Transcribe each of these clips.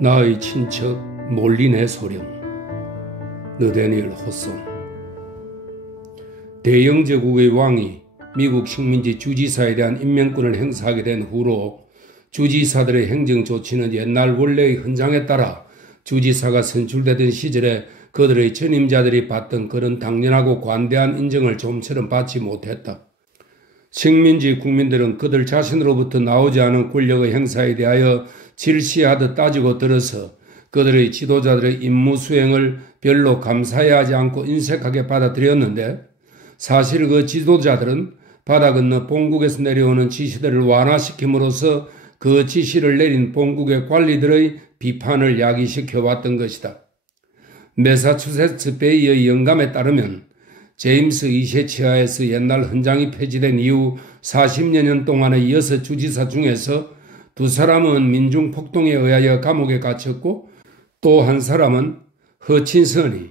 나의 친척 몰리네 소령 느데니엘 호송. 대영제국의 왕이 미국 식민지 주지사에 대한 임명권을 행사하게 된 후로 주지사들의 행정 조치는 옛날 원래의 헌장에 따라 주지사가 선출되던 시절에 그들의 전임자들이 받던 그런 당연하고 관대한 인정을 좀처럼 받지 못했다. 식민지 국민들은 그들 자신으로부터 나오지 않은 권력의 행사에 대하여 질시하듯 따지고 들어서 그들의 지도자들의 임무 수행을 별로 감사해하지 않고 인색하게 받아들였는데, 사실 그 지도자들은 바다 건너 본국에서 내려오는 지시들을 완화시킴으로써 그 지시를 내린 본국의 관리들의 비판을 야기시켜 왔던 것이다. 매사추세츠 베이의 영감에 따르면 제임스 2세 치하에서 옛날 헌장이 폐지된 이후 40여 년 동안의 6 주지사 중에서 2사람은 민중폭동에 의하여 감옥에 갇혔고, 또 한 사람은 허친선이,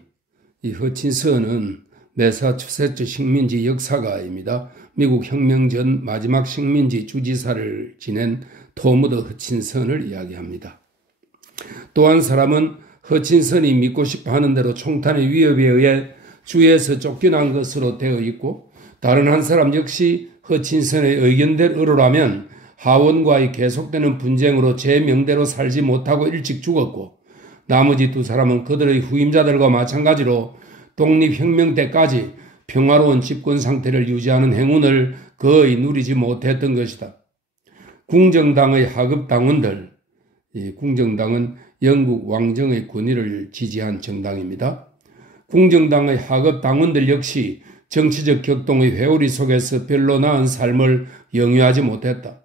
이 허친선은 매사추세츠 식민지 역사가입니다. 미국 혁명 전 마지막 식민지 주지사를 지낸 토무드 허친선을 이야기합니다. 또 한 사람은 허친선이 믿고 싶어 하는 대로 총탄의 위협에 의해 주에서 쫓겨난 것으로 되어 있고, 다른 한 사람 역시 허친선의 의견대로라면 하원과의 계속되는 분쟁으로 제 명대로 살지 못하고 일찍 죽었고, 나머지 2사람은 그들의 후임자들과 마찬가지로 독립혁명 때까지 평화로운 집권 상태를 유지하는 행운을 거의 누리지 못했던 것이다. 궁정당의 하급 당원들, 이 궁정당은 영국 왕정의 권위를 지지한 정당입니다. 궁정당의 하급 당원들 역시 정치적 격동의 회오리 속에서 별로 나은 삶을 영위하지 못했다.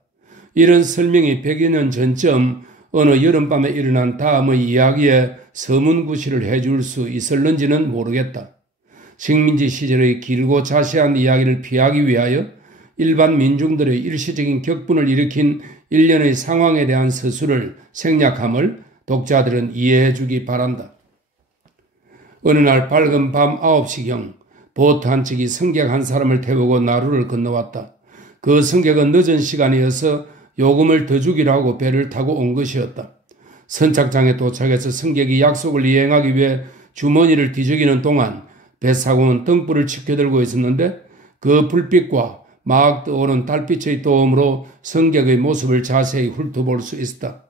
이런 설명이 100여 년 전쯤 어느 여름밤에 일어난 다음의 이야기에 서문구시를 해줄 수 있을는지는 모르겠다. 식민지 시절의 길고 자세한 이야기를 피하기 위하여 일반 민중들의 일시적인 격분을 일으킨 일련의 상황에 대한 서술을 생략함을 독자들은 이해해 주기 바란다. 어느 날 밝은 밤 9시경 보트 한 척이 승객 한 사람을 태우고 나루를 건너왔다. 그 승객은 늦은 시간이어서 요금을 더 주기로 하고 배를 타고 온 것이었다. 선착장에 도착해서 승객이 약속을 이행하기 위해 주머니를 뒤적이는 동안 배사공은 등불을 치켜들고 있었는데, 그 불빛과 막 떠오른 달빛의 도움으로 승객의 모습을 자세히 훑어볼 수 있었다.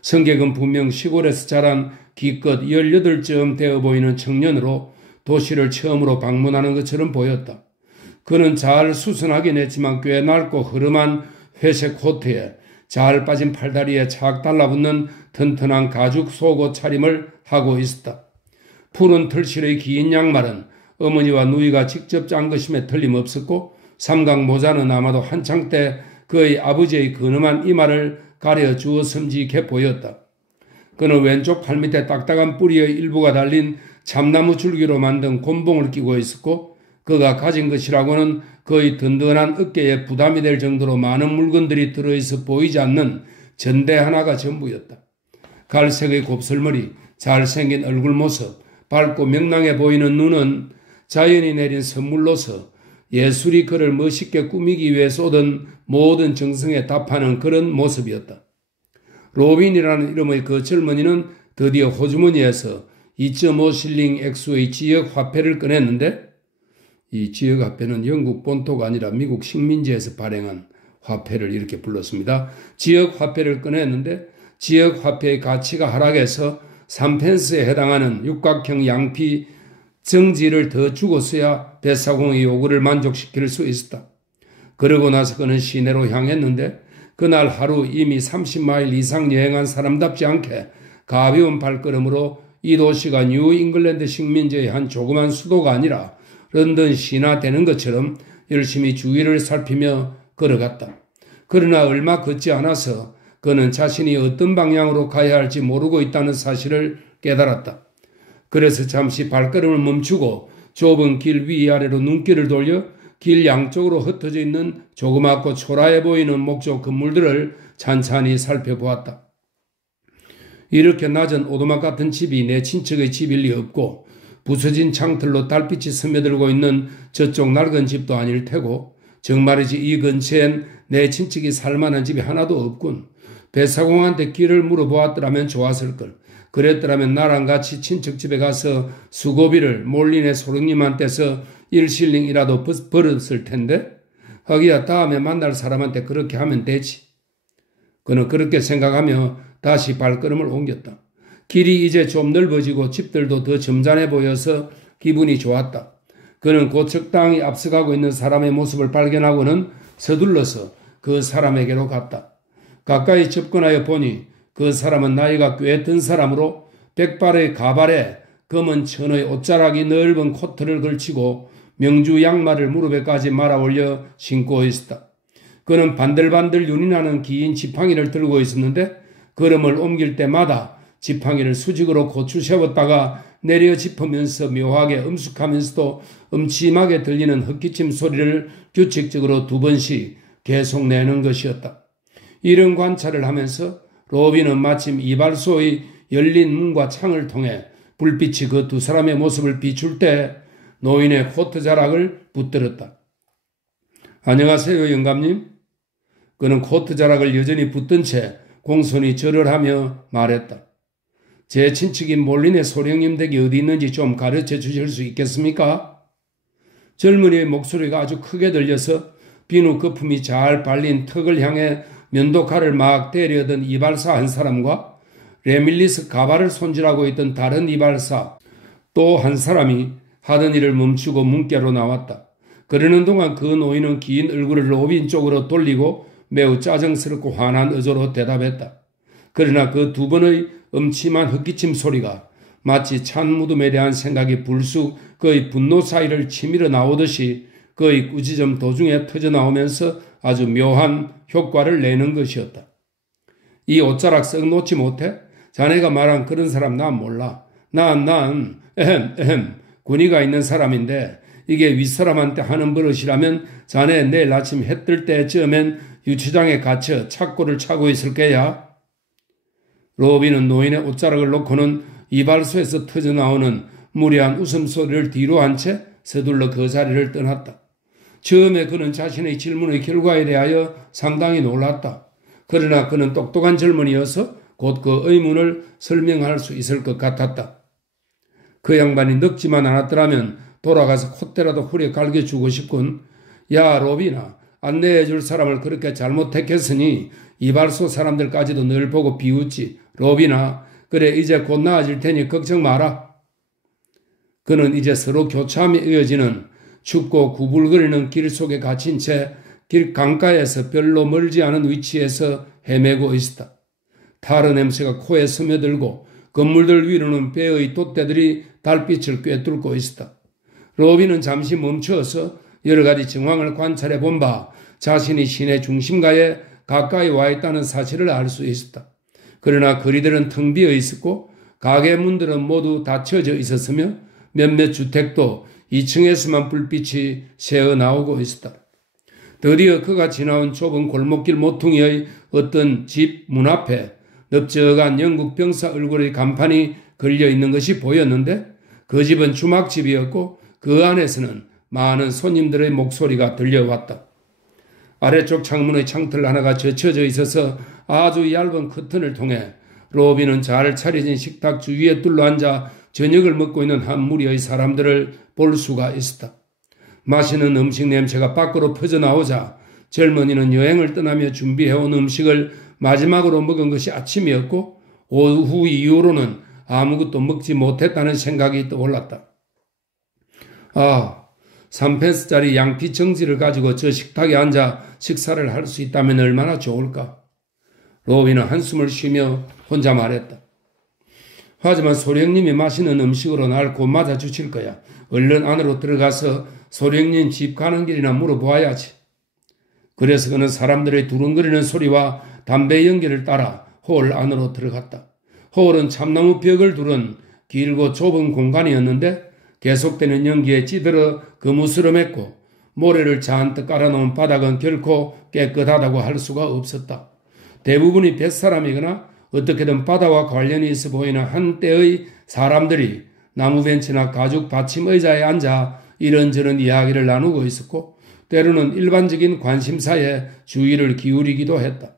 승객은 분명 시골에서 자란 기껏 18쯤 되어 보이는 청년으로 도시를 처음으로 방문하는 것처럼 보였다. 그는 잘 수선하긴 했지만 꽤 낡고 흐름한 회색 코트에 잘 빠진 팔다리에 착 달라붙는 튼튼한 가죽 속옷 차림을 하고 있었다. 푸른 털실의 긴 양말은 어머니와 누이가 직접 짠 것임에 틀림없었고, 삼각 모자는 아마도 한창 때 그의 아버지의 근엄한 이마를 가려 주었음직해 보였다. 그는 왼쪽 팔밑에 딱딱한 뿌리의 일부가 달린 참나무 줄기로 만든 곤봉을 끼고 있었고, 그가 가진 것이라고는 거의 든든한 어깨에 부담이 될 정도로 많은 물건들이 들어있어 보이지 않는 전대 하나가 전부였다. 갈색의 곱슬머리, 잘생긴 얼굴 모습, 밝고 명랑해 보이는 눈은 자연이 내린 선물로서 예술이 그를 멋있게 꾸미기 위해 쏟은 모든 정성에 답하는 그런 모습이었다. 로빈이라는 이름의 그 젊은이는 드디어 호주머니에서 2.5실링 액수의 지역 화폐를 꺼냈는데, 이 지역 화폐는 영국 본토가 아니라 미국 식민지에서 발행한 화폐를 이렇게 불렀습니다. 지역 화폐를 꺼냈는데 지역 화폐의 가치가 하락해서 3펜스에 해당하는 육각형 양피 정지를 더 주고서야 배사공의 요구를 만족시킬 수 있었다. 그러고 나서 그는 시내로 향했는데, 그날 하루 이미 30마일 이상 여행한 사람답지 않게 가벼운 발걸음으로 이 도시가 뉴 잉글랜드 식민지의 한 조그만 수도가 아니라 런던 시나 되는 것처럼 열심히 주위를 살피며 걸어갔다. 그러나 얼마 걷지 않아서 그는 자신이 어떤 방향으로 가야 할지 모르고 있다는 사실을 깨달았다. 그래서 잠시 발걸음을 멈추고 좁은 길 위아래로 눈길을 돌려 길 양쪽으로 흩어져 있는 조그맣고 초라해 보이는 목조 건물들을 찬찬히 살펴보았다. 이렇게 낮은 오두막 같은 집이 내 친척의 집일 리 없고, 부서진 창틀로 달빛이 스며들고 있는 저쪽 낡은 집도 아닐 테고, 정말이지 이 근처엔 내 친척이 살만한 집이 하나도 없군. 배사공한테 길을 물어보았더라면 좋았을 걸. 그랬더라면 나랑 같이 친척 집에 가서 수고비를 몰리네 소령님한테서 1실링이라도 벌었을 텐데. 하기야 다음에 만날 사람한테 그렇게 하면 되지. 그는 그렇게 생각하며 다시 발걸음을 옮겼다. 길이 이제 좀 넓어지고 집들도 더 점잖해 보여서 기분이 좋았다. 그는 곧 적당히 앞서가고 있는 사람의 모습을 발견하고는 서둘러서 그 사람에게로 갔다. 가까이 접근하여 보니 그 사람은 나이가 꽤 든 사람으로 백발의 가발에 검은 천의 옷자락이 넓은 코트를 걸치고 명주 양말을 무릎에까지 말아 올려 신고 있었다. 그는 반들반들 윤이 나는 긴 지팡이를 들고 있었는데 걸음을 옮길 때마다 지팡이를 수직으로 고추 세웠다가 내려 짚으면서 묘하게 엄숙하면서도 음침하게 들리는 헛기침 소리를 규칙적으로 2번씩 계속 내는 것이었다. 이런 관찰을 하면서 로빈은 마침 이발소의 열린 문과 창을 통해 불빛이 그 두 사람의 모습을 비출 때 노인의 코트 자락을 붙들었다. 안녕하세요, 영감님. 그는 코트 자락을 여전히 붙든 채 공손히 절을 하며 말했다. 제 친척인 몰린의 소령님 댁이 어디 있는지 좀 가르쳐 주실 수 있겠습니까? 젊은이의 목소리가 아주 크게 들려서 비누 거품이 잘 발린 턱을 향해 면도칼을 막 때리던 이발사 한 사람과 레밀리스 가발을 손질하고 있던 다른 이발사 또 한 사람이 하던 일을 멈추고 문께로 나왔다. 그러는 동안 그 노인은 긴 얼굴을 로빈 쪽으로 돌리고 매우 짜증스럽고 화난 어조로 대답했다. 그러나 그 2번의 음침한 헛기침 소리가 마치 찬 무덤에 대한 생각이 불쑥 그의 분노 사이를 치밀어 나오듯이 그의 꾸짖음 도중에 터져나오면서 아주 묘한 효과를 내는 것이었다. 이 옷자락 썩 놓지 못해? 자네가 말한 그런 사람 난 몰라. 난 군의가 있는 사람인데 이게 윗사람한테 하는 버릇이라면 자네 내일 아침 해 뜰 때쯤엔 유치장에 갇혀 착고를 차고 있을 게야. 로빈은 노인의 옷자락을 놓고는 이발소에서 터져나오는 무례한 웃음소리를 뒤로 한 채 서둘러 그 자리를 떠났다. 처음에 그는 자신의 질문의 결과에 대하여 상당히 놀랐다. 그러나 그는 똑똑한 젊은이여서 곧 그 의문을 설명할 수 있을 것 같았다. 그 양반이 늙지만 않았더라면 돌아가서 콧대라도 후려 갈겨주고 싶군. 야, 로빈아, 안내해 줄 사람을 그렇게 잘못 택했으니 이발소 사람들까지도 늘 보고 비웃지. 로빈아, 그래 이제 곧 나아질 테니 걱정 마라. 그는 이제 서로 교차함이 이어지는 춥고 구불거리는 길 속에 갇힌 채 길 강가에서 별로 멀지 않은 위치에서 헤매고 있었다. 타르 냄새가 코에 스며들고 건물들 위로는 배의 돛대들이 달빛을 꿰뚫고 있었다. 로빈은 잠시 멈추어서 여러 가지 정황을 관찰해 본 바 자신이 시내 중심가에 가까이 와 있다는 사실을 알 수 있었다. 그러나 거리들은 텅 비어 있었고 가게 문들은 모두 닫혀져 있었으며 몇몇 주택도 2층에서만 불빛이 새어 나오고 있었다. 드디어 그가 지나온 좁은 골목길 모퉁이의 어떤 집 문 앞에 넓적한 영국 병사 얼굴의 간판이 걸려 있는 것이 보였는데 그 집은 주막집이었고 그 안에서는 많은 손님들의 목소리가 들려왔다. 아래쪽 창문의 창틀 하나가 젖혀져 있어서 아주 얇은 커튼을 통해 로빈은 잘 차려진 식탁 주위에 둘러앉아 저녁을 먹고 있는 한 무리의 사람들을 볼 수가 있었다. 맛있는 음식 냄새가 밖으로 퍼져나오자 젊은이는 여행을 떠나며 준비해온 음식을 마지막으로 먹은 것이 아침이었고 오후 이후로는 아무것도 먹지 못했다는 생각이 떠올랐다. 3펜스짜리 양피 정지를 가지고 저 식탁에 앉아 식사를 할 수 있다면 얼마나 좋을까? 로빈은 한숨을 쉬며 혼자 말했다. 하지만 소령님이 맛있는 음식으로 날 곧 맞아주실 거야. 얼른 안으로 들어가서 소령님 집 가는 길이나 물어보아야지. 그래서 그는 사람들의 두근거리는 소리와 담배 연기를 따라 홀 안으로 들어갔다. 홀은 참나무 벽을 두른 길고 좁은 공간이었는데 계속되는 연기에 찌들어 거무스름했고 모래를 잔뜩 깔아놓은 바닥은 결코 깨끗하다고 할 수가 없었다. 대부분이 뱃사람이거나 어떻게든 바다와 관련이 있어 보이는 한때의 사람들이 나무 벤치나 가죽 받침 의자에 앉아 이런저런 이야기를 나누고 있었고 때로는 일반적인 관심사에 주의를 기울이기도 했다.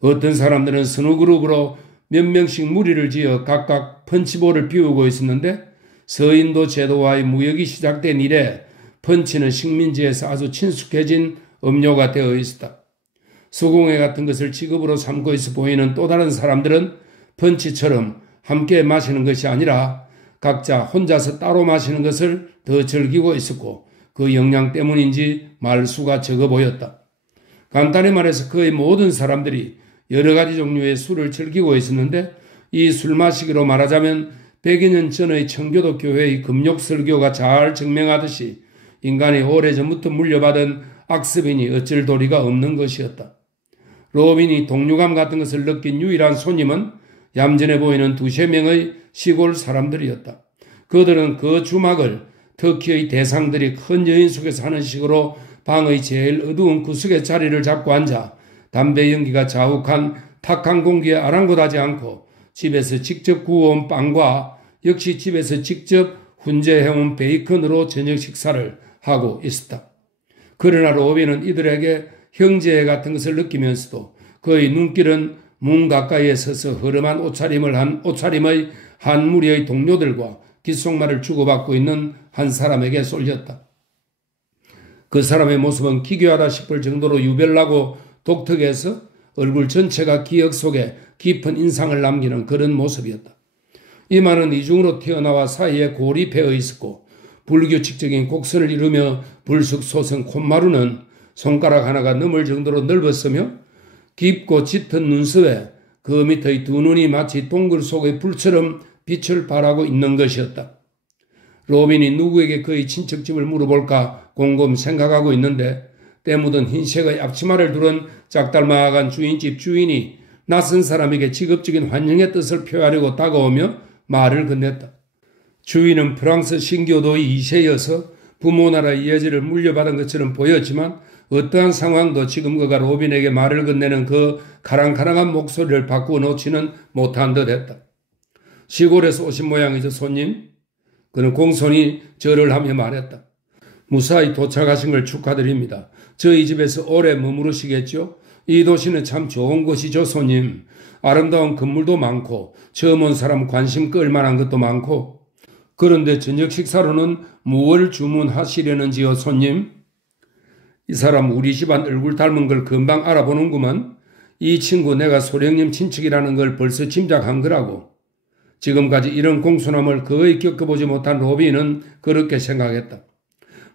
어떤 사람들은 서너 그룹으로 몇 명씩 무리를 지어 각각 펀치볼을 비우고 있었는데 서인도 제도와의 무역이 시작된 이래 펀치는 식민지에서 아주 친숙해진 음료가 되어 있었다. 수공예 같은 것을 직업으로 삼고 있어 보이는 또 다른 사람들은 펀치처럼 함께 마시는 것이 아니라 각자 혼자서 따로 마시는 것을 더 즐기고 있었고 그 영향 때문인지 말수가 적어 보였다. 간단히 말해서 거의 모든 사람들이 여러 가지 종류의 술을 즐기고 있었는데 이 술 마시기로 말하자면 100여 년 전의 청교도 교회의 금욕설교가 잘 증명하듯이 인간이 오래전부터 물려받은 악습이니 어쩔 도리가 없는 것이었다. 로빈이 동료감 같은 것을 느낀 유일한 손님은 얌전해 보이는 두세 명의 시골 사람들이었다. 그들은 그 주막을 터키의 대상들이 큰 여인 속에서 하는 식으로 방의 제일 어두운 구석에 자리를 잡고 앉아 담배 연기가 자욱한 탁한 공기에 아랑곳하지 않고 집에서 직접 구워온 빵과 역시 집에서 직접 훈제해온 베이컨으로 저녁 식사를 하고 있었다. 그러나 로빈은 이들에게 형제 같은 것을 느끼면서도 그의 눈길은 문 가까이에 서서 허름한 옷차림을 한 옷차림의 한 무리의 동료들과 귓속말을 주고받고 있는 한 사람에게 쏠렸다. 그 사람의 모습은 기괴하다 싶을 정도로 유별나고 독특해서 얼굴 전체가 기억 속에 깊은 인상을 남기는 그런 모습이었다. 이마는 이중으로 튀어나와 사이에 골이 배어 있었고 불규칙적인 곡선을 이루며 불쑥 솟은 콧마루는 손가락 하나가 넘을 정도로 넓었으며 깊고 짙은 눈썹에 그 밑의 두 눈이 마치 동굴 속의 불처럼 빛을 발하고 있는 것이었다. 로빈이 누구에게 그의 친척집을 물어볼까 곰곰 생각하고 있는데 때 묻은 흰색의 앞치마를 두른 짝달마한 주인집 주인이 낯선 사람에게 직업적인 환영의 뜻을 표하려고 다가오며 말을 건넸다. 주인은 프랑스 신교도의 2세여서 부모 나라의 예절을 물려받은 것처럼 보였지만 어떠한 상황도 지금 그가 로빈에게 말을 건네는 그 가랑가랑한 목소리를 바꾸어 놓지는 못한 듯했다. 시골에서 오신 모양이죠, 손님? 그는 공손히 절을 하며 말했다. 무사히 도착하신 걸 축하드립니다. 저희 집에서 오래 머무르시겠죠? 이 도시는 참 좋은 곳이죠, 손님. 아름다운 건물도 많고 처음 온 사람 관심 끌 만한 것도 많고. 그런데 저녁 식사로는 무엇을 주문하시려는지요, 손님? 이 사람 우리 집안 얼굴 닮은 걸 금방 알아보는구만. 이 친구 내가 소령님 친척이라는 걸 벌써 짐작한 거라고. 지금까지 이런 공손함을 거의 겪어보지 못한 로빈은 그렇게 생각했다.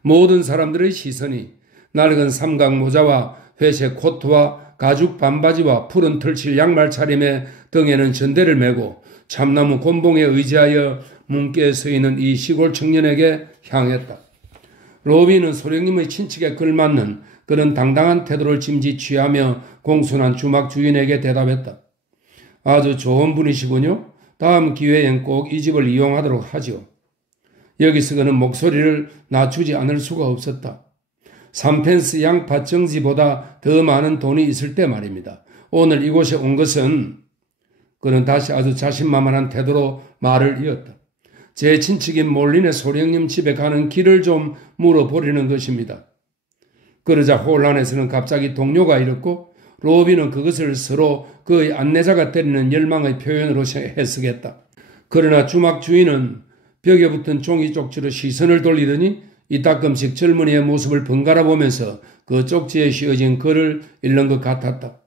모든 사람들의 시선이 낡은 삼각 모자와 회색 코트와 가죽 반바지와 푸른 털칠 양말 차림에 등에는 전대를 메고 참나무 곤봉에 의지하여 문께에 서 있는 이 시골 청년에게 향했다. 로빈은 소령님의 친척에 걸맞는 그런 당당한 태도를 짐짓 취하며 공손한 주막 주인에게 대답했다. 아주 좋은 분이시군요. 다음 기회엔 꼭 이 집을 이용하도록 하지요. 여기서 그는 목소리를 낮추지 않을 수가 없었다. 3펜스 양파 정지보다 더 많은 돈이 있을 때 말입니다. 오늘 이곳에 온 것은 그는 다시 아주 자신만만한 태도로 말을 이었다. 제 친척인 몰린의 소령님 집에 가는 길을 좀 물어보려는 것입니다. 그러자 혼란에서는 갑자기 동료가 잃었고 로빈은 그것을 서로 그의 안내자가 때리는 열망의 표현으로 해석했다. 그러나 주막 주인은 벽에 붙은 종이 쪽지로 시선을 돌리더니 이따금씩 젊은이의 모습을 번갈아 보면서 그 쪽지에 씌어진 글을 읽는 것 같았다.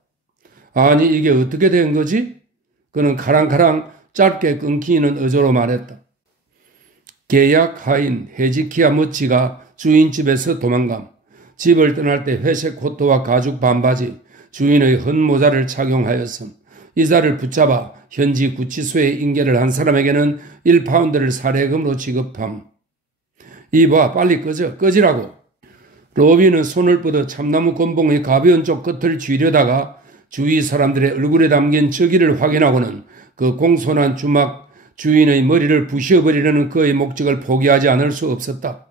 아니 이게 어떻게 된 거지? 그는 가랑가랑 짧게 끊기는 어조로 말했다. 계약 하인 헤지키야 머치가 주인 집에서 도망감. 집을 떠날 때 회색 코트와 가죽 반바지, 주인의 헌 모자를 착용하였음. 이자를 붙잡아 현지 구치소에 인계를 한 사람에게는 1파운드를 살해금으로 지급함. 이봐 빨리 꺼지라고. 로빈은 손을 뻗어 참나무 곤봉의 가벼운 쪽 끝을 쥐려다가 주위 사람들의 얼굴에 담긴 저기를 확인하고는 그 공손한 주막 주인의 머리를 부셔버리려는 그의 목적을 포기하지 않을 수 없었다.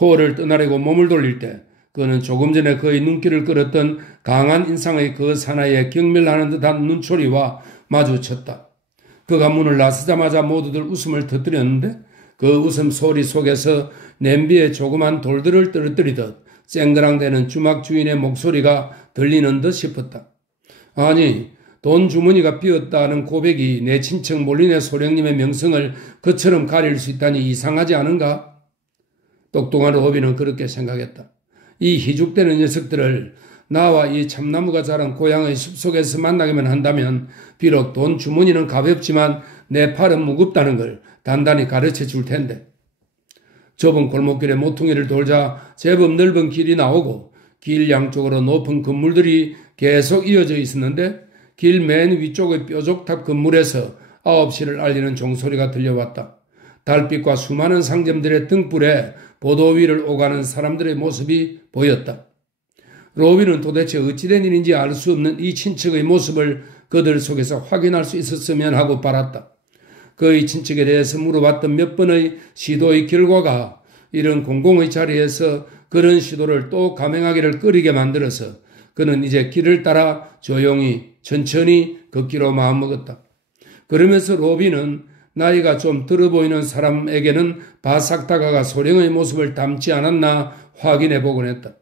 호를 떠나려고 몸을 돌릴 때 그는 조금 전에 그의 눈길을 끌었던 강한 인상의 그 사나이의 경멸하는 듯한 눈초리와 마주쳤다. 그가 문을 나서자마자 모두들 웃음을 터뜨렸는데 그 웃음소리 속에서 냄비에 조그만 돌들을 떨어뜨리듯 쨍그랑대는 주막 주인의 목소리가 들리는 듯 싶었다. 아니, 돈 주머니가 비었다는 고백이 내 친척 몰리네 소령님의 명성을 그처럼 가릴 수 있다니 이상하지 않은가? 똑똑한 로비는 그렇게 생각했다. 이 희죽되는 녀석들을 나와 이 참나무가 자란 고향의 숲속에서 만나기만 한다면 비록 돈 주머니는 가볍지만 내 팔은 무겁다는 걸 단단히 가르쳐 줄 텐데. 좁은 골목길에 모퉁이를 돌자 제법 넓은 길이 나오고 길 양쪽으로 높은 건물들이 계속 이어져 있었는데 길 맨 위쪽의 뾰족탑 건물에서 9시를 알리는 종소리가 들려왔다. 달빛과 수많은 상점들의 등불에 보도 위를 오가는 사람들의 모습이 보였다. 로비는 도대체 어찌된 일인지 알 수 없는 이 친척의 모습을 그들 속에서 확인할 수 있었으면 하고 바랐다. 그의 친척에 대해서 물어봤던 몇 번의 시도의 결과가 이런 공공의 자리에서 그런 시도를 또 감행하기를 꺼리게 만들어서 그는 이제 길을 따라 조용히 천천히 걷기로 마음먹었다. 그러면서 로비는 나이가 좀 들어 보이는 사람에게는 바싹 다가가 소령의 모습을 닮지 않았나 확인해 보곤 했다.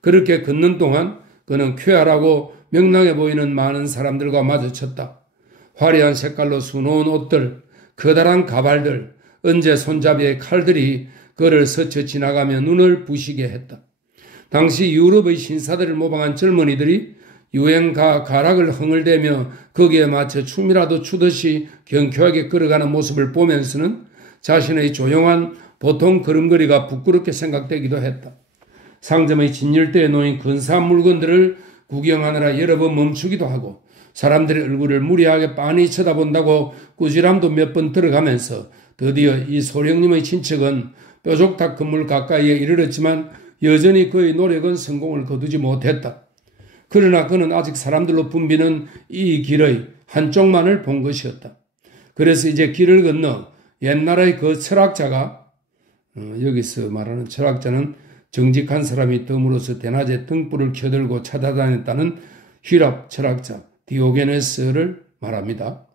그렇게 걷는 동안 그는 쾌활하고 명랑해 보이는 많은 사람들과 마주쳤다. 화려한 색깔로 수놓은 옷들, 커다란 가발들, 은제 손잡이의 칼들이 그를 스쳐 지나가며 눈을 부시게 했다. 당시 유럽의 신사들을 모방한 젊은이들이 유행가 가락을 흥얼대며 거기에 맞춰 춤이라도 추듯이 경쾌하게 걸어가는 모습을 보면서는 자신의 조용한 보통 걸음걸이가 부끄럽게 생각되기도 했다. 상점의 진열대에 놓인 근사한 물건들을 구경하느라 여러 번 멈추기도 하고 사람들의 얼굴을 무리하게 빤히 쳐다본다고 꾸지람도 몇 번 들어가면서 드디어 이 소령님의 친척은 뾰족탑 건물 가까이에 이르렀지만 여전히 그의 노력은 성공을 거두지 못했다. 그러나 그는 아직 사람들로 붐비는 이 길의 한쪽만을 본 것이었다. 그래서 이제 길을 건너 옛날의 그 철학자가 여기서 말하는 철학자는 정직한 사람이 덤으로써 대낮에 등불을 켜들고 찾아다녔다는 휘랍 철학자 디오게네스를 말합니다.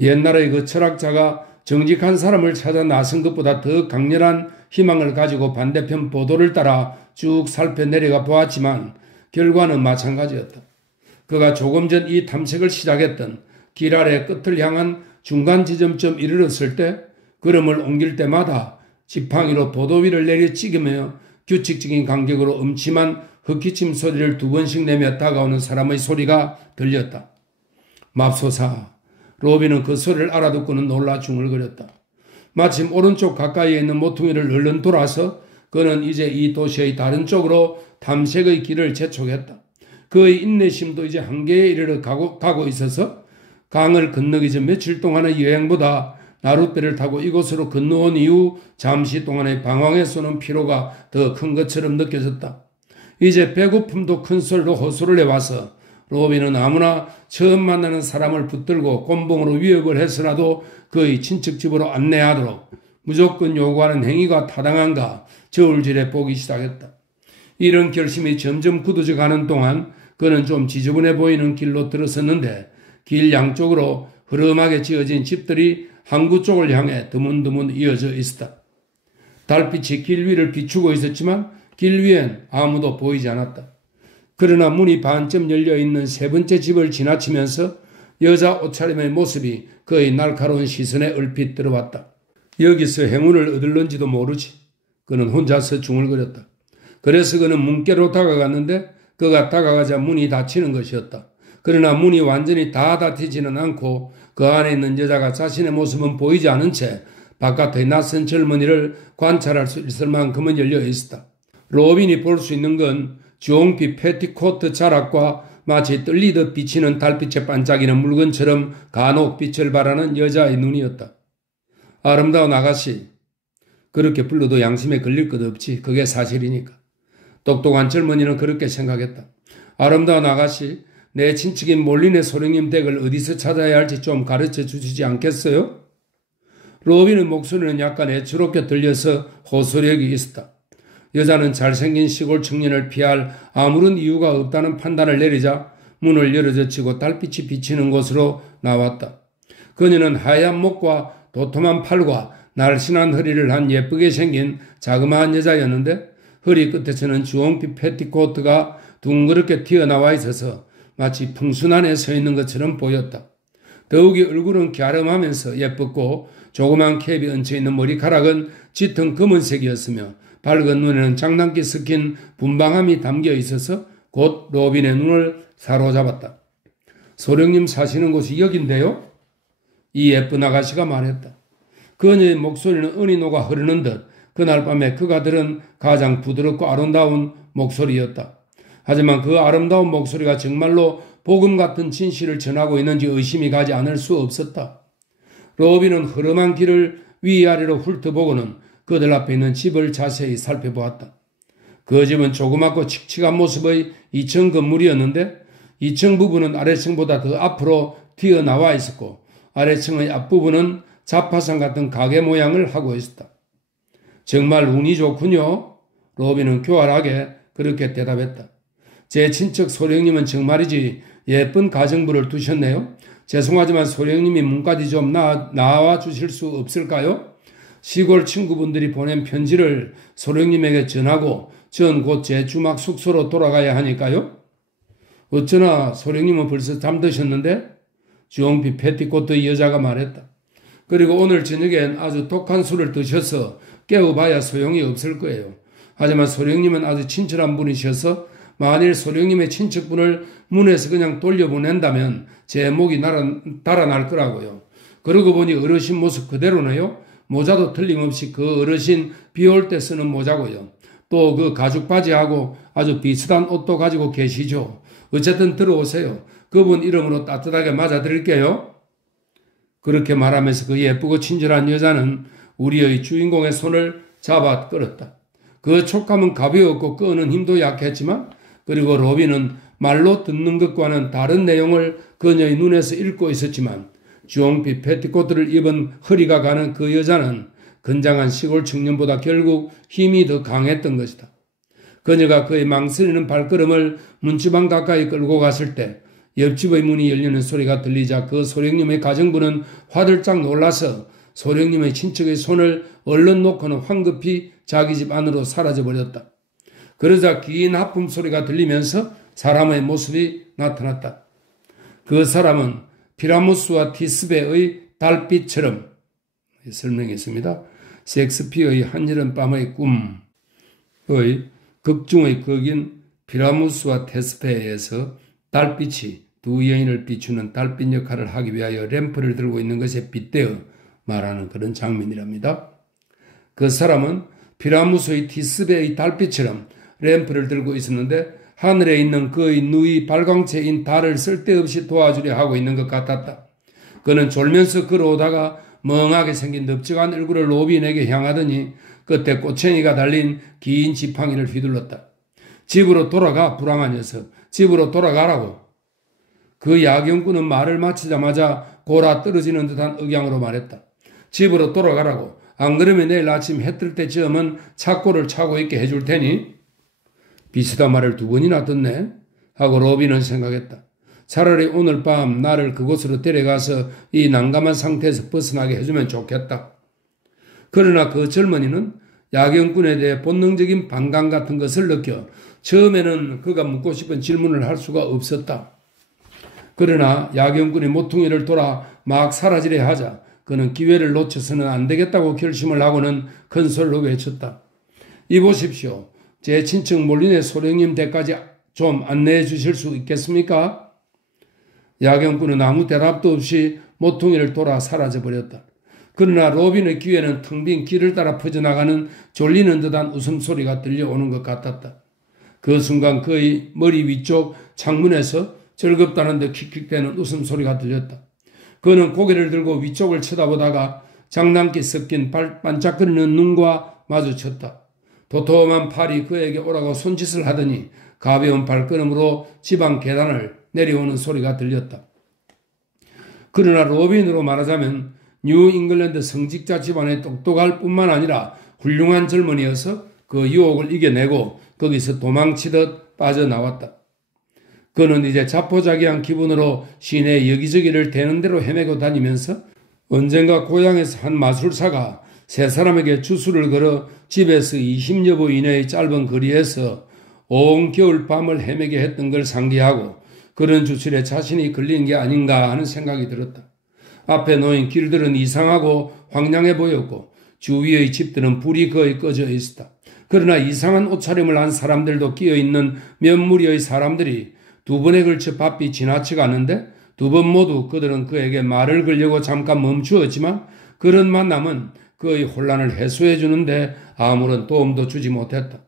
옛날의 그 철학자가 정직한 사람을 찾아 나선 것보다 더 강렬한 희망을 가지고 반대편 보도를 따라 쭉 살펴 내려가 보았지만 결과는 마찬가지였다. 그가 조금 전 이 탐색을 시작했던 길 아래 끝을 향한 중간 지점쯤 이르렀을 때 걸음을 옮길 때마다 지팡이로 보도 위를 내려 찍으며 규칙적인 간격으로 음침한 헛기침 소리를 2번씩 내며 다가오는 사람의 소리가 들렸다. 맙소사. 로비는 그 소리를 알아듣고는 놀라 중얼거렸다. 마침 오른쪽 가까이에 있는 모퉁이를 얼른 돌아서 그는 이제 이 도시의 다른 쪽으로 탐색의 길을 재촉했다. 그의 인내심도 이제 한계에 이르러 가고 있어서 강을 건너기 전 며칠 동안의 여행보다 나룻배를 타고 이곳으로 건너온 이후 잠시 동안의 방황에 쏘는 피로가 더 큰 것처럼 느껴졌다. 이제 배고픔도 큰 소리로 호소를 해와서 로비는 아무나 처음 만나는 사람을 붙들고 곤봉으로 위협을 해서라도 그의 친척집으로 안내하도록 무조건 요구하는 행위가 타당한가 저울질해 보기 시작했다. 이런 결심이 점점 굳어져 가는 동안 그는 좀 지저분해 보이는 길로 들어섰는데 길 양쪽으로 흐름하게 지어진 집들이 항구 쪽을 향해 드문드문 이어져 있었다. 달빛이 길 위를 비추고 있었지만 길 위엔 아무도 보이지 않았다. 그러나 문이 반쯤 열려있는 세 번째 집을 지나치면서 여자 옷차림의 모습이 그의 날카로운 시선에 얼핏 들어왔다. 여기서 행운을 얻을런지도 모르지. 그는 혼자서 중얼거렸다. 그래서 그는 문께로 다가갔는데 그가 다가가자 문이 닫히는 것이었다. 그러나 문이 완전히 다 닫히지는 않고 그 안에 있는 여자가 자신의 모습은 보이지 않은 채 바깥의 낯선 젊은이를 관찰할 수 있을 만큼은 열려 있었다. 로빈이 볼 수 있는 건 주홍빛 패티코트 자락과 마치 떨리듯 비치는 달빛에 반짝이는 물건처럼 간혹 빛을 발하는 여자의 눈이었다. 아름다운 아가씨. 그렇게 불러도 양심에 걸릴 것 없지. 그게 사실이니까. 똑똑한 젊은이는 그렇게 생각했다. 아름다운 아가씨, 내 친척인 몰리네 소령님 댁을 어디서 찾아야 할지 좀 가르쳐 주시지 않겠어요? 로빈의 목소리는 약간 애처롭게 들려서 호소력이 있었다. 여자는 잘생긴 시골 청년을 피할 아무런 이유가 없다는 판단을 내리자 문을 열어젖히고 달빛이 비치는 곳으로 나왔다. 그녀는 하얀 목과 도톰한 팔과 날씬한 허리를 한 예쁘게 생긴 자그마한 여자였는데 허리 끝에서는 주홍빛 패티코트가 둥그렇게 튀어나와 있어서 마치 풍순안에 서 있는 것처럼 보였다. 더욱이 얼굴은 갸름하면서 예뻤고 조그만 캡이 얹혀있는 머리카락은 짙은 검은색이었으며 밝은 눈에는 장난기 섞인 분방함이 담겨 있어서 곧 로빈의 눈을 사로잡았다. 소령님 사시는 곳이 여긴데요? 이 예쁜 아가씨가 말했다. 그녀의 목소리는 은희노가 흐르는 듯 그날 밤에 그가 들은 가장 부드럽고 아름다운 목소리였다. 하지만 그 아름다운 목소리가 정말로 복음 같은 진실을 전하고 있는지 의심이 가지 않을 수 없었다. 로빈은 흐름한 길을 위아래로 훑어보고는 그들 앞에 있는 집을 자세히 살펴보았다. 그 집은 조그맣고 칙칙한 모습의 2층 건물이었는데 2층 부분은 아래층보다 더 앞으로 튀어나와 있었고 아래층의 앞부분은 자파상 같은 가게 모양을 하고 있었다. 정말 운이 좋군요. 로빈은 교활하게 그렇게 대답했다. 제 친척 소령님은 정말이지 예쁜 가정부를 두셨네요. 죄송하지만 소령님이 문까지 좀 나와 주실 수 없을까요? 시골 친구분들이 보낸 편지를 소령님에게 전하고 전 곧 제 주막 숙소로 돌아가야 하니까요. 어쩌나 소령님은 벌써 잠드셨는데? 주홍빛 패티코트의 여자가 말했다. 그리고 오늘 저녁엔 아주 독한 술을 드셔서 깨워봐야 소용이 없을 거예요. 하지만 소령님은 아주 친절한 분이셔서 만일 소령님의 친척분을 문에서 그냥 돌려보낸다면 제 목이 달아날 거라고요. 그러고 보니 어르신 모습 그대로네요. 모자도 틀림없이 그 어르신 비 올 때 쓰는 모자고요. 또 그 가죽 바지하고 아주 비슷한 옷도 가지고 계시죠. 어쨌든 들어오세요. 그분 이름으로 따뜻하게 맞아드릴게요. 그렇게 말하면서 그 예쁘고 친절한 여자는 우리의 주인공의 손을 잡아 끌었다. 그 촉감은 가벼웠고 끄는 힘도 약했지만 그리고 로빈은 말로 듣는 것과는 다른 내용을 그녀의 눈에서 읽고 있었지만 주홍빛 패티코트를 입은 허리가 가는 그 여자는 건장한 시골 청년보다 결국 힘이 더 강했던 것이다. 그녀가 그의 망설이는 발걸음을 문지방 가까이 끌고 갔을 때 옆집의 문이 열리는 소리가 들리자 그 소령님의 가정부는 화들짝 놀라서 소령님의 친척의 손을 얼른 놓고는 황급히 자기 집 안으로 사라져버렸다. 그러자 긴 하품 소리가 들리면서 사람의 모습이 나타났다. 그 사람은 피라무스와 티스베의 달빛처럼 설명했습니다. 셰익스피어의 한여름밤의 꿈의 극중의 극인 피라무스와 테스페에서 달빛이 두 여인을 비추는 달빛 역할을 하기 위하여 램프를 들고 있는 것에 빗대어 말하는 그런 장면이랍니다. 그 사람은 피라무스의 티스베의 달빛처럼 램프를 들고 있었는데 하늘에 있는 그의 누이 발광체인 달을 쓸데없이 도와주려 하고 있는 것 같았다. 그는 졸면서 걸어오다가 멍하게 생긴 넓적한 얼굴을 로빈에게 향하더니 끝에 꼬챙이가 달린 긴 지팡이를 휘둘렀다. 집으로 돌아가, 불쌍한 녀석. 집으로 돌아가라고. 그 야경꾼은 말을 마치자마자 골아 떨어지는 듯한 억양으로 말했다. 집으로 돌아가라고. 안 그러면 내일 아침 해 뜰 때쯤은 착고를 차고 있게 해줄 테니. 비슷한 말을 두 번이나 듣네 하고 로빈은 생각했다. 차라리 오늘 밤 나를 그곳으로 데려가서 이 난감한 상태에서 벗어나게 해주면 좋겠다. 그러나 그 젊은이는 야경꾼에 대해 본능적인 반감 같은 것을 느껴 처음에는 그가 묻고 싶은 질문을 할 수가 없었다. 그러나 야경꾼이 모퉁이를 돌아 막 사라지려 하자 그는 기회를 놓쳐서는 안 되겠다고 결심을 하고는 큰 소리로 외쳤다. 이보십시오. 제 친척 몰린의 소령님 댁까지 좀 안내해 주실 수 있겠습니까? 야경꾼은 아무 대답도 없이 모퉁이를 돌아 사라져버렸다. 그러나 로빈의 귀에는 텅 빈 길을 따라 퍼져나가는 졸리는 듯한 웃음소리가 들려오는 것 같았다. 그 순간 그의 머리 위쪽 창문에서 즐겁다는 듯 킥킥대는 웃음소리가 들렸다. 그는 고개를 들고 위쪽을 쳐다보다가 장난기 섞인 반짝거리는 눈과 마주쳤다. 도톰한 팔이 그에게 오라고 손짓을 하더니 가벼운 발걸음으로 지방 계단을 내려오는 소리가 들렸다. 그러나 로빈으로 말하자면 뉴 잉글랜드 성직자 집안의 똑똑할 뿐만 아니라 훌륭한 젊은이여서 그 유혹을 이겨내고 거기서 도망치듯 빠져나왔다. 그는 이제 자포자기한 기분으로 시내 여기저기를 되는 대로 헤매고 다니면서 언젠가 고향에서 한 마술사가 세 사람에게 주술을 걸어 집에서 20여 보 이내의 짧은 거리에서 온 겨울 밤을 헤매게 했던 걸 상기하고 그런 주술에 자신이 걸린 게 아닌가 하는 생각이 들었다. 앞에 놓인 길들은 이상하고 황량해 보였고 주위의 집들은 불이 거의 꺼져 있었다. 그러나 이상한 옷차림을 한 사람들도 끼어있는 몇 무리의 사람들이 두 번에 걸쳐 바삐 지나쳐가는데 두 번 모두 그들은 그에게 말을 걸려고 잠깐 멈추었지만 그런 만남은 그의 혼란을 해소해 주는데 아무런 도움도 주지 못했다.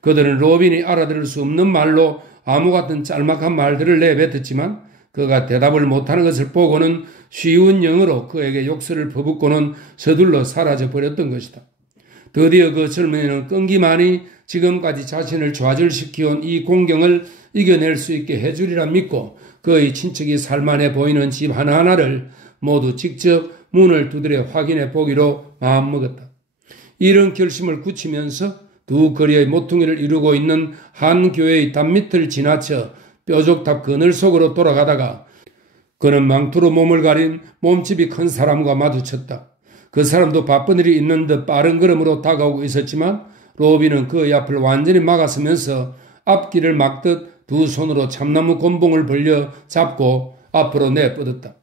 그들은 로빈이 알아들을 수 없는 말로 암호 같은 짤막한 말들을 내뱉었지만 그가 대답을 못하는 것을 보고는 쉬운 영어로 그에게 욕설을 퍼붓고는 서둘러 사라져 버렸던 것이다. 드디어 그 젊은이는 끈기만이 지금까지 자신을 좌절시켜온 이 공경을 이겨낼 수 있게 해주리라 믿고 그의 친척이 살만해 보이는 집 하나하나를 모두 직접 문을 두드려 확인해 보기로 마음먹었다. 이런 결심을 굳히면서 두 거리의 모퉁이를 이루고 있는 한 교회의 단밑을 지나쳐 뾰족탑 그늘 속으로 돌아가다가 그는 망토로 몸을 가린 몸집이 큰 사람과 마주쳤다. 그 사람도 바쁜 일이 있는 듯 빠른 걸음으로 다가오고 있었지만 로빈은 그의 앞을 완전히 막아서면서 앞길을 막듯 두 손으로 참나무 곤봉을 벌려 잡고 앞으로 내뻗었다.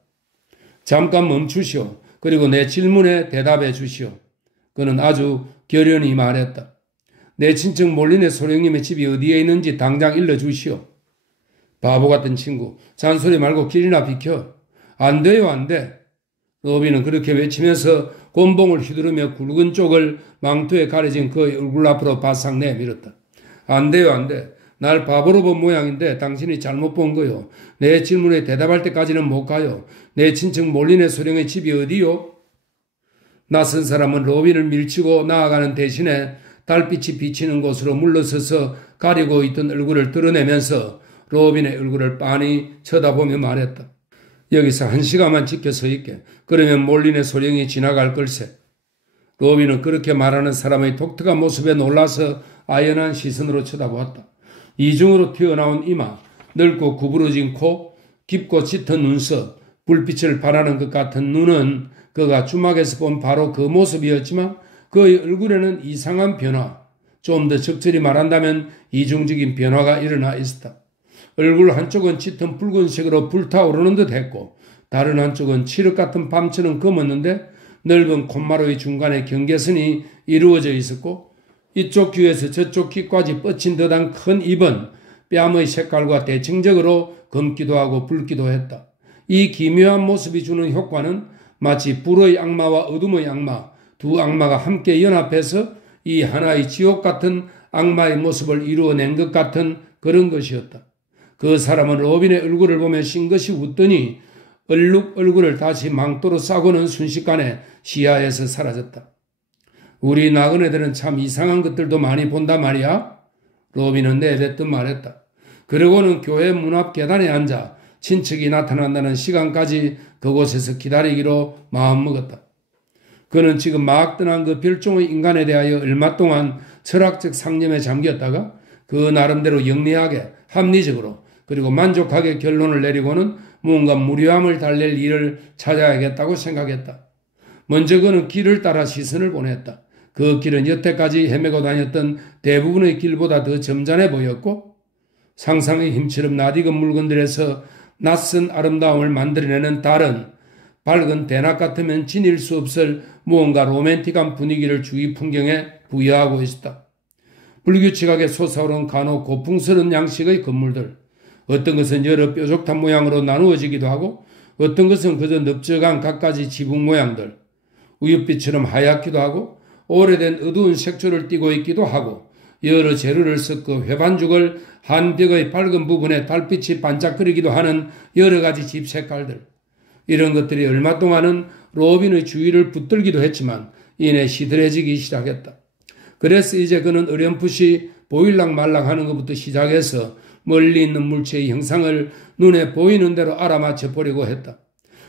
잠깐 멈추시오. 그리고 내 질문에 대답해 주시오. 그는 아주 결연히 말했다. 내 친척 몰린의 소령님의 집이 어디에 있는지 당장 일러주시오. 바보 같은 친구, 잔소리 말고 길이나 비켜. 안 돼요, 안 돼. 로빈은 그렇게 외치면서 곤봉을 휘두르며 굵은 쪽을 망토에 가려진 그의 얼굴 앞으로 바싹 내밀었다. 안 돼요, 안 돼. 날 바보로 본 모양인데 당신이 잘못 본 거요. 내 질문에 대답할 때까지는 못 가요. 내 친척 몰린의 소령의 집이 어디요? 낯선 사람은 로빈을 밀치고 나아가는 대신에 달빛이 비치는 곳으로 물러서서 가리고 있던 얼굴을 드러내면서 로빈의 얼굴을 빤히 쳐다보며 말했다. 여기서 1시간만 지켜 서 있게. 그러면 몰린의 소령이 지나갈 걸세. 로빈은 그렇게 말하는 사람의 독특한 모습에 놀라서 아연한 시선으로 쳐다보았다. 이중으로 튀어나온 이마, 넓고 구부러진 코, 깊고 짙은 눈썹, 불빛을 발하는 것 같은 눈은 그가 주막에서 본 바로 그 모습이었지만 그의 얼굴에는 이상한 변화, 좀 더 적절히 말한다면 이중적인 변화가 일어나 있었다. 얼굴 한쪽은 짙은 붉은색으로 불타오르는 듯 했고 다른 한쪽은 칠흑 같은 밤처럼 검었는데 넓은 콧마루의 중간에 경계선이 이루어져 있었고 이쪽 귀에서 저쪽 귀까지 뻗친 듯한 큰 입은 뺨의 색깔과 대칭적으로 검기도 하고 붉기도 했다. 이 기묘한 모습이 주는 효과는 마치 불의 악마와 어둠의 악마, 두 악마가 함께 연합해서 이 하나의 지옥 같은 악마의 모습을 이루어낸 것 같은 그런 것이었다. 그 사람은 로빈의 얼굴을 보며 싱긋이 웃더니 얼굴을 다시 망토로 싸고는 순식간에 시야에서 사라졌다. 우리 나그네들은 참 이상한 것들도 많이 본다 말이야. 로빈은 내뱉듯 말했다. 그러고는 교회 문 앞 계단에 앉아 친척이 나타난다는 시간까지 그곳에서 기다리기로 마음먹었다. 그는 지금 막 떠난 그 별종의 인간에 대하여 얼마 동안 철학적 상념에 잠겼다가 그 나름대로 영리하게 합리적으로 그리고 만족하게 결론을 내리고는 무언가 무료함을 달랠 일을 찾아야겠다고 생각했다. 먼저 그는 길을 따라 시선을 보냈다. 그 길은 여태까지 헤매고 다녔던 대부분의 길보다 더 점잖해 보였고 상상의 힘처럼 낯익은 물건들에서 낯선 아름다움을 만들어내는 다른 밝은 대낮 같으면 지닐 수 없을 무언가 로맨틱한 분위기를 주위 풍경에 부여하고 있었다. 불규칙하게 솟아오른 간혹 고풍스러운 양식의 건물들, 어떤 것은 여러 뾰족한 모양으로 나누어지기도 하고 어떤 것은 그저 넓적한 갖가지 지붕 모양들, 우윳빛처럼 하얗기도 하고 오래된 어두운 색조를 띠고 있기도 하고 여러 재료를 섞어 회반죽을 한 벽의 밝은 부분에 달빛이 반짝거리기도 하는 여러 가지 집 색깔들. 이런 것들이 얼마 동안은 로빈의 주위를 붙들기도 했지만 이내 시들해지기 시작했다. 그래서 이제 그는 어렴풋이 보일락 말락하는 것부터 시작해서 멀리 있는 물체의 형상을 눈에 보이는 대로 알아맞혀 보려고 했다.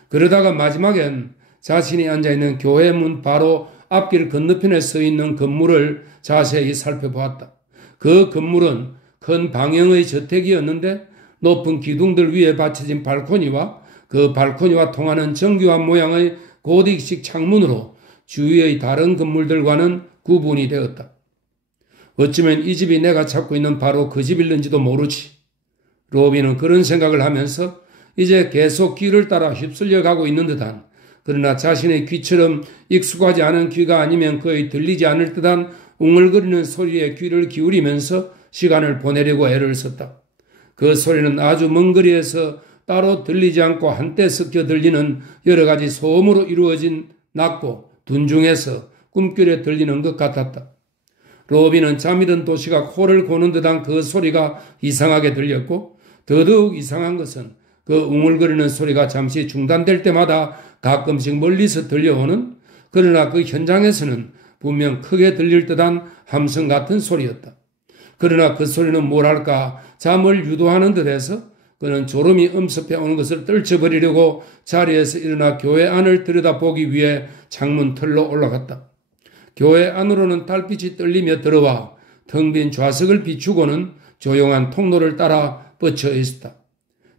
그러다가 마지막엔 자신이 앉아있는 교회 문 바로 앞길 건너편에 서 있는 건물을 자세히 살펴보았다. 그 건물은 큰 방형의 저택이었는데 높은 기둥들 위에 받쳐진 발코니와 그 발코니와 통하는 정교한 모양의 고딕식 창문으로 주위의 다른 건물들과는 구분이 되었다. 어쩌면 이 집이 내가 찾고 있는 바로 그 집일는지도 모르지. 로비는 그런 생각을 하면서 이제 계속 귀를 따라 휩쓸려 가고 있는 듯한, 그러나 자신의 귀처럼 익숙하지 않은 귀가 아니면 거의 들리지 않을 듯한 웅얼거리는 소리에 귀를 기울이면서 시간을 보내려고 애를 썼다. 그 소리는 아주 먼 거리에서 따로 들리지 않고 한때 섞여 들리는 여러 가지 소음으로 이루어진 낮고 둔중해서 꿈결에 들리는 것 같았다. 로비는 잠이 든 도시가 코를 고는 듯한 그 소리가 이상하게 들렸고, 더더욱 이상한 것은 그 웅얼거리는 소리가 잠시 중단될 때마다 가끔씩 멀리서 들려오는, 그러나 그 현장에서는 분명 크게 들릴 듯한 함성 같은 소리였다. 그러나 그 소리는 뭐랄까 잠을 유도하는 듯해서 그는 졸음이 엄습해 오는 것을 떨쳐버리려고 자리에서 일어나 교회 안을 들여다보기 위해 창문 털로 올라갔다. 교회 안으로는 달빛이 떨리며 들어와 텅 빈 좌석을 비추고는 조용한 통로를 따라 뻗쳐 있었다.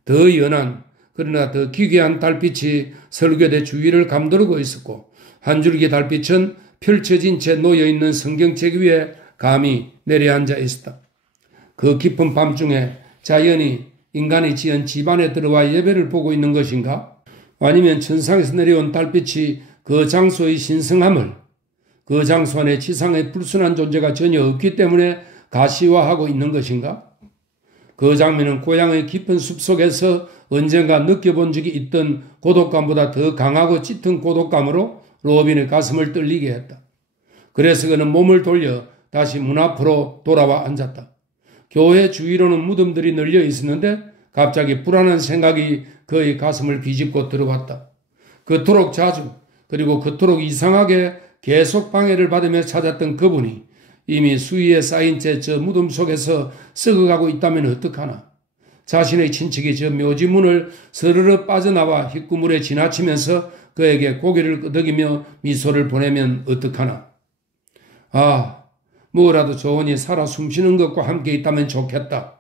더 연한 그러나 더 기괴한 달빛이 설교대 주위를 감도르고 있었고, 한 줄기 달빛은 펼쳐진 채 놓여있는 성경책 위에 감히 내려앉아 있었다. 그 깊은 밤중에 자연이 인간이 지은 집안에 들어와 예배를 보고 있는 것인가? 아니면 천상에서 내려온 달빛이 그 장소의 신성함을, 그 장소 안에 지상의 불순한 존재가 전혀 없기 때문에 가시화하고 있는 것인가? 그 장면은 고향의 깊은 숲속에서 언젠가 느껴본 적이 있던 고독감보다 더 강하고 짙은 고독감으로 로빈의 가슴을 떨리게 했다. 그래서 그는 몸을 돌려 다시 문 앞으로 돌아와 앉았다. 교회 주위로는 무덤들이 널려 있었는데 갑자기 불안한 생각이 그의 가슴을 비집고 들어왔다. 그토록 자주 그리고 그토록 이상하게 계속 방해를 받으며 찾았던 그분이 이미 수위에 쌓인 채 저 무덤 속에서 썩어가고 있다면 어떡하나. 자신의 친척이 저 묘지문을 스르르 빠져나와 휘구물에 지나치면서 그에게 고개를 끄덕이며 미소를 보내면 어떡하나. 아, 뭐라도 좋으니 살아 숨쉬는 것과 함께 있다면 좋겠다.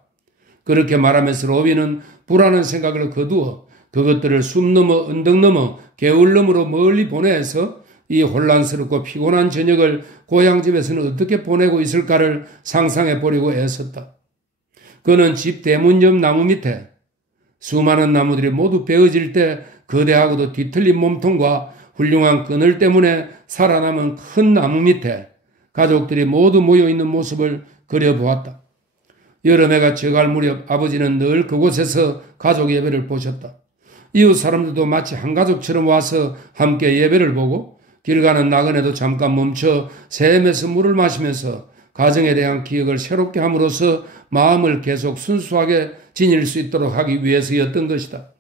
그렇게 말하면서 로빈은 불안한 생각을 거두어 그것들을 숨 넘어 언덕 넘어 개울 너머로 멀리 보내서 이 혼란스럽고 피곤한 저녁을 고향집에서는 어떻게 보내고 있을까를 상상해 보려고 애썼다. 그는 집 대문 옆 나무 밑에 수많은 나무들이 모두 베어질 때 거대하고도 뒤틀린 몸통과 훌륭한 그늘 때문에 살아남은 큰 나무 밑에 가족들이 모두 모여있는 모습을 그려보았다. 여름해가 저갈 무렵 아버지는 늘 그곳에서 가족 예배를 보셨다. 이웃 사람들도 마치 한 가족처럼 와서 함께 예배를 보고 길 가는 나그네도 잠깐 멈춰 샘에서 물을 마시면서 가정에 대한 기억을 새롭게 함으로써 마음을 계속 순수하게 지닐 수 있도록 하기 위해서였던 것이다.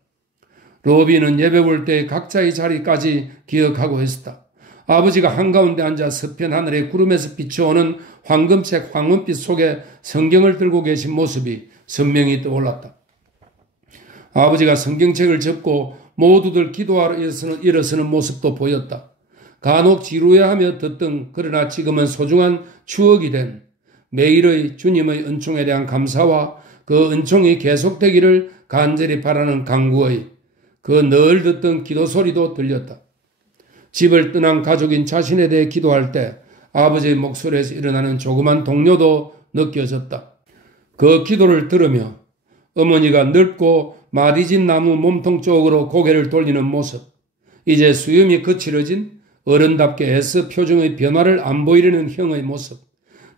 로비는 예배 볼 때의 각자의 자리까지 기억하고 있었다. 아버지가 한가운데 앉아 서편 하늘의 구름에서 비춰오는 황금색 황금빛 속에 성경을 들고 계신 모습이 선명히 떠올랐다. 아버지가 성경책을 접고 모두들 기도하러 일어서는 모습도 보였다. 간혹 지루해하며 듣던 그러나 지금은 소중한 추억이 된 매일의 주님의 은총에 대한 감사와 그 은총이 계속되기를 간절히 바라는 간구의 그 늘 듣던 기도 소리도 들렸다. 집을 떠난 가족인 자신에 대해 기도할 때 아버지의 목소리에서 일어나는 조그만 동료도 느껴졌다. 그 기도를 들으며 어머니가 늙고 마디진 나무 몸통 쪽으로 고개를 돌리는 모습, 이제 수염이 거칠어진 어른답게 애써 표정의 변화를 안 보이려는 형의 모습,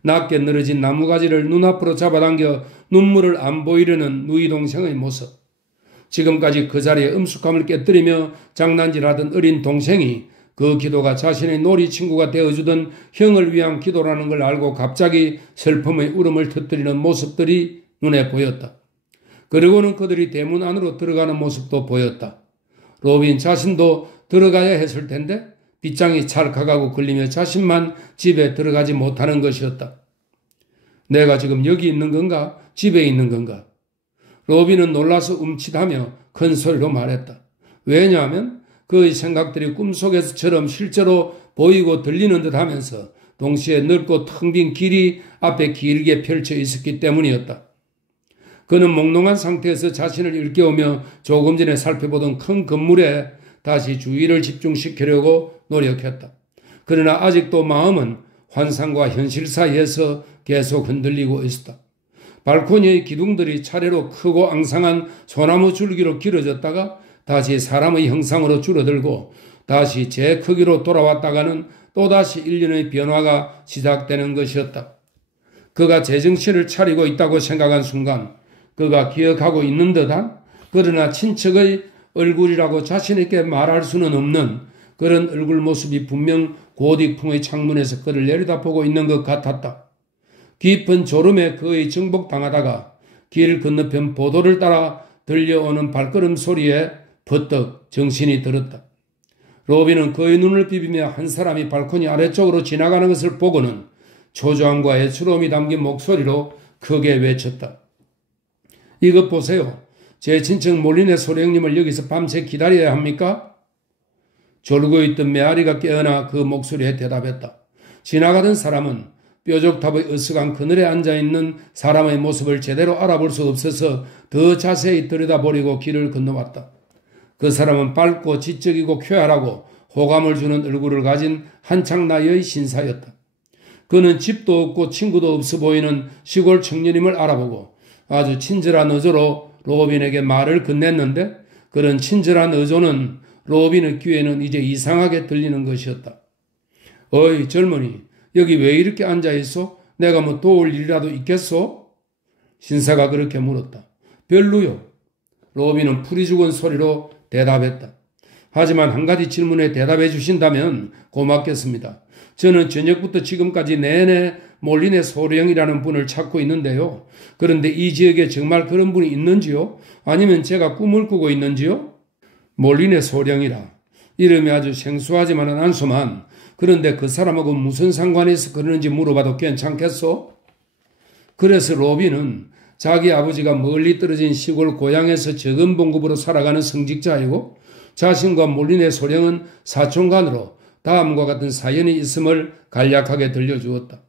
낮게 늘어진 나무가지를 눈앞으로 잡아당겨 눈물을 안 보이려는 누이 동생의 모습, 지금까지 그 자리에 엄숙함을 깨뜨리며 장난질하던 어린 동생이 그 기도가 자신의 놀이 친구가 되어주던 형을 위한 기도라는 걸 알고 갑자기 슬픔의 울음을 터뜨리는 모습들이 눈에 보였다. 그리고는 그들이 대문 안으로 들어가는 모습도 보였다. 로빈 자신도 들어가야 했을 텐데 빗장이 찰칵하고 걸리며 자신만 집에 들어가지 못하는 것이었다. 내가 지금 여기 있는 건가? 집에 있는 건가? 로빈은 놀라서 움찔하며 큰 소리로 말했다. 왜냐하면 그의 생각들이 꿈속에서처럼 실제로 보이고 들리는 듯 하면서 동시에 넓고 텅 빈 길이 앞에 길게 펼쳐 있었기 때문이었다. 그는 몽롱한 상태에서 자신을 일깨우며 조금 전에 살펴보던 큰 건물에 다시 주의를 집중시키려고 노력했다. 그러나 아직도 마음은 환상과 현실 사이에서 계속 흔들리고 있었다. 발코니의 기둥들이 차례로 크고 앙상한 소나무 줄기로 길어졌다가 다시 사람의 형상으로 줄어들고 다시 제 크기로 돌아왔다가는 또다시 일련의 변화가 시작되는 것이었다. 그가 제정신을 차리고 있다고 생각한 순간 그가 기억하고 있는 듯한, 그러나 친척의 얼굴이라고 자신있게 말할 수는 없는 그런 얼굴 모습이 분명 고딕풍의 창문에서 그를 내려다보고 있는 것 같았다. 깊은 졸음에 그의 정복당하다가 길 건너편 보도를 따라 들려오는 발걸음 소리에 퍼뜩 정신이 들었다. 로빈은 그의 눈을 비비며 한 사람이 발코니 아래쪽으로 지나가는 것을 보고는 초조함과 애스러움이 담긴 목소리로 크게 외쳤다. 이것 보세요. 제 친척 몰리네 소령님을 여기서 밤새 기다려야 합니까? 졸고 있던 메아리가 깨어나 그 목소리에 대답했다. 지나가던 사람은 뾰족탑의 으스간 그늘에 앉아있는 사람의 모습을 제대로 알아볼 수 없어서 더 자세히 들여다보려고 길을 건너왔다. 그 사람은 밝고 지적이고 쾌활하고 호감을 주는 얼굴을 가진 한창 나이의 신사였다. 그는 집도 없고 친구도 없어 보이는 시골 청년임을 알아보고 아주 친절한 어조로 로빈에게 말을 건넸는데, 그런 친절한 어조는 로빈의 귀에는 이제 이상하게 들리는 것이었다. 어이 젊은이, 여기 왜 이렇게 앉아있어? 내가 뭐 도울 일이라도 있겠소? 신사가 그렇게 물었다. 별로요. 로빈은 풀이 죽은 소리로 대답했다. 하지만 한 가지 질문에 대답해 주신다면 고맙겠습니다. 저는 저녁부터 지금까지 내내 몰리네 소령이라는 분을 찾고 있는데요. 그런데 이 지역에 정말 그런 분이 있는지요? 아니면 제가 꿈을 꾸고 있는지요? 몰리네 소령이라. 이름이 아주 생소하지만은 안소만. 그런데 그 사람하고 무슨 상관이 있어 그러는지 물어봐도 괜찮겠소? 그래서 로빈은 자기 아버지가 멀리 떨어진 시골 고향에서 적은 봉급으로 살아가는 성직자이고 자신과 몰리네 소령은 사촌간으로 다음과 같은 사연이 있음을 간략하게 들려주었다.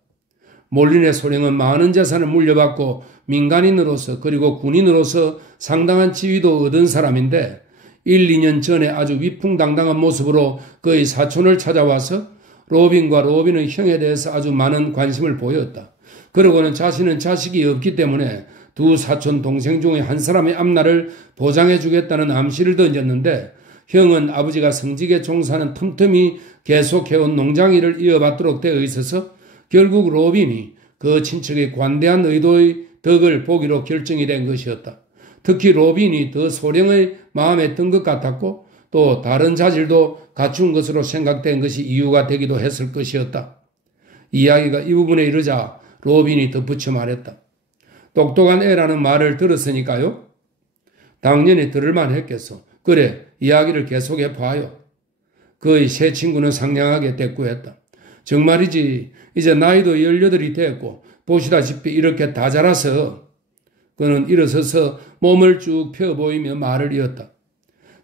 몰리네 소령은 많은 재산을 물려받고 민간인으로서 그리고 군인으로서 상당한 지위도 얻은 사람인데 1, 2년 전에 아주 위풍당당한 모습으로 그의 사촌을 찾아와서 로빈과 로빈의 형에 대해서 아주 많은 관심을 보였다. 그러고는 자신은 자식이 없기 때문에 두 사촌 동생 중에 한 사람의 앞날을 보장해 주겠다는 암시를 던졌는데, 형은 아버지가 성직에 종사하는 틈틈이 계속해온 농장일을 이어받도록 되어 있어서 결국 로빈이 그 친척의 관대한 의도의 덕을 보기로 결정이 된 것이었다. 특히 로빈이 더 소령의 마음에 든 것 같았고 또 다른 자질도 갖춘 것으로 생각된 것이 이유가 되기도 했을 것이었다. 이야기가 이 부분에 이르자 로빈이 덧붙여 말했다. 똑똑한 애라는 말을 들었으니까요. 당연히 들을만 했겠소. 그래, 이야기를 계속해 봐요. 그의 새 친구는 상냥하게 대꾸했다. 정말이지, 이제 나이도 18이 됐고 보시다시피 이렇게 다 자라서. 그는 일어서서 몸을 쭉 펴 보이며 말을 이었다.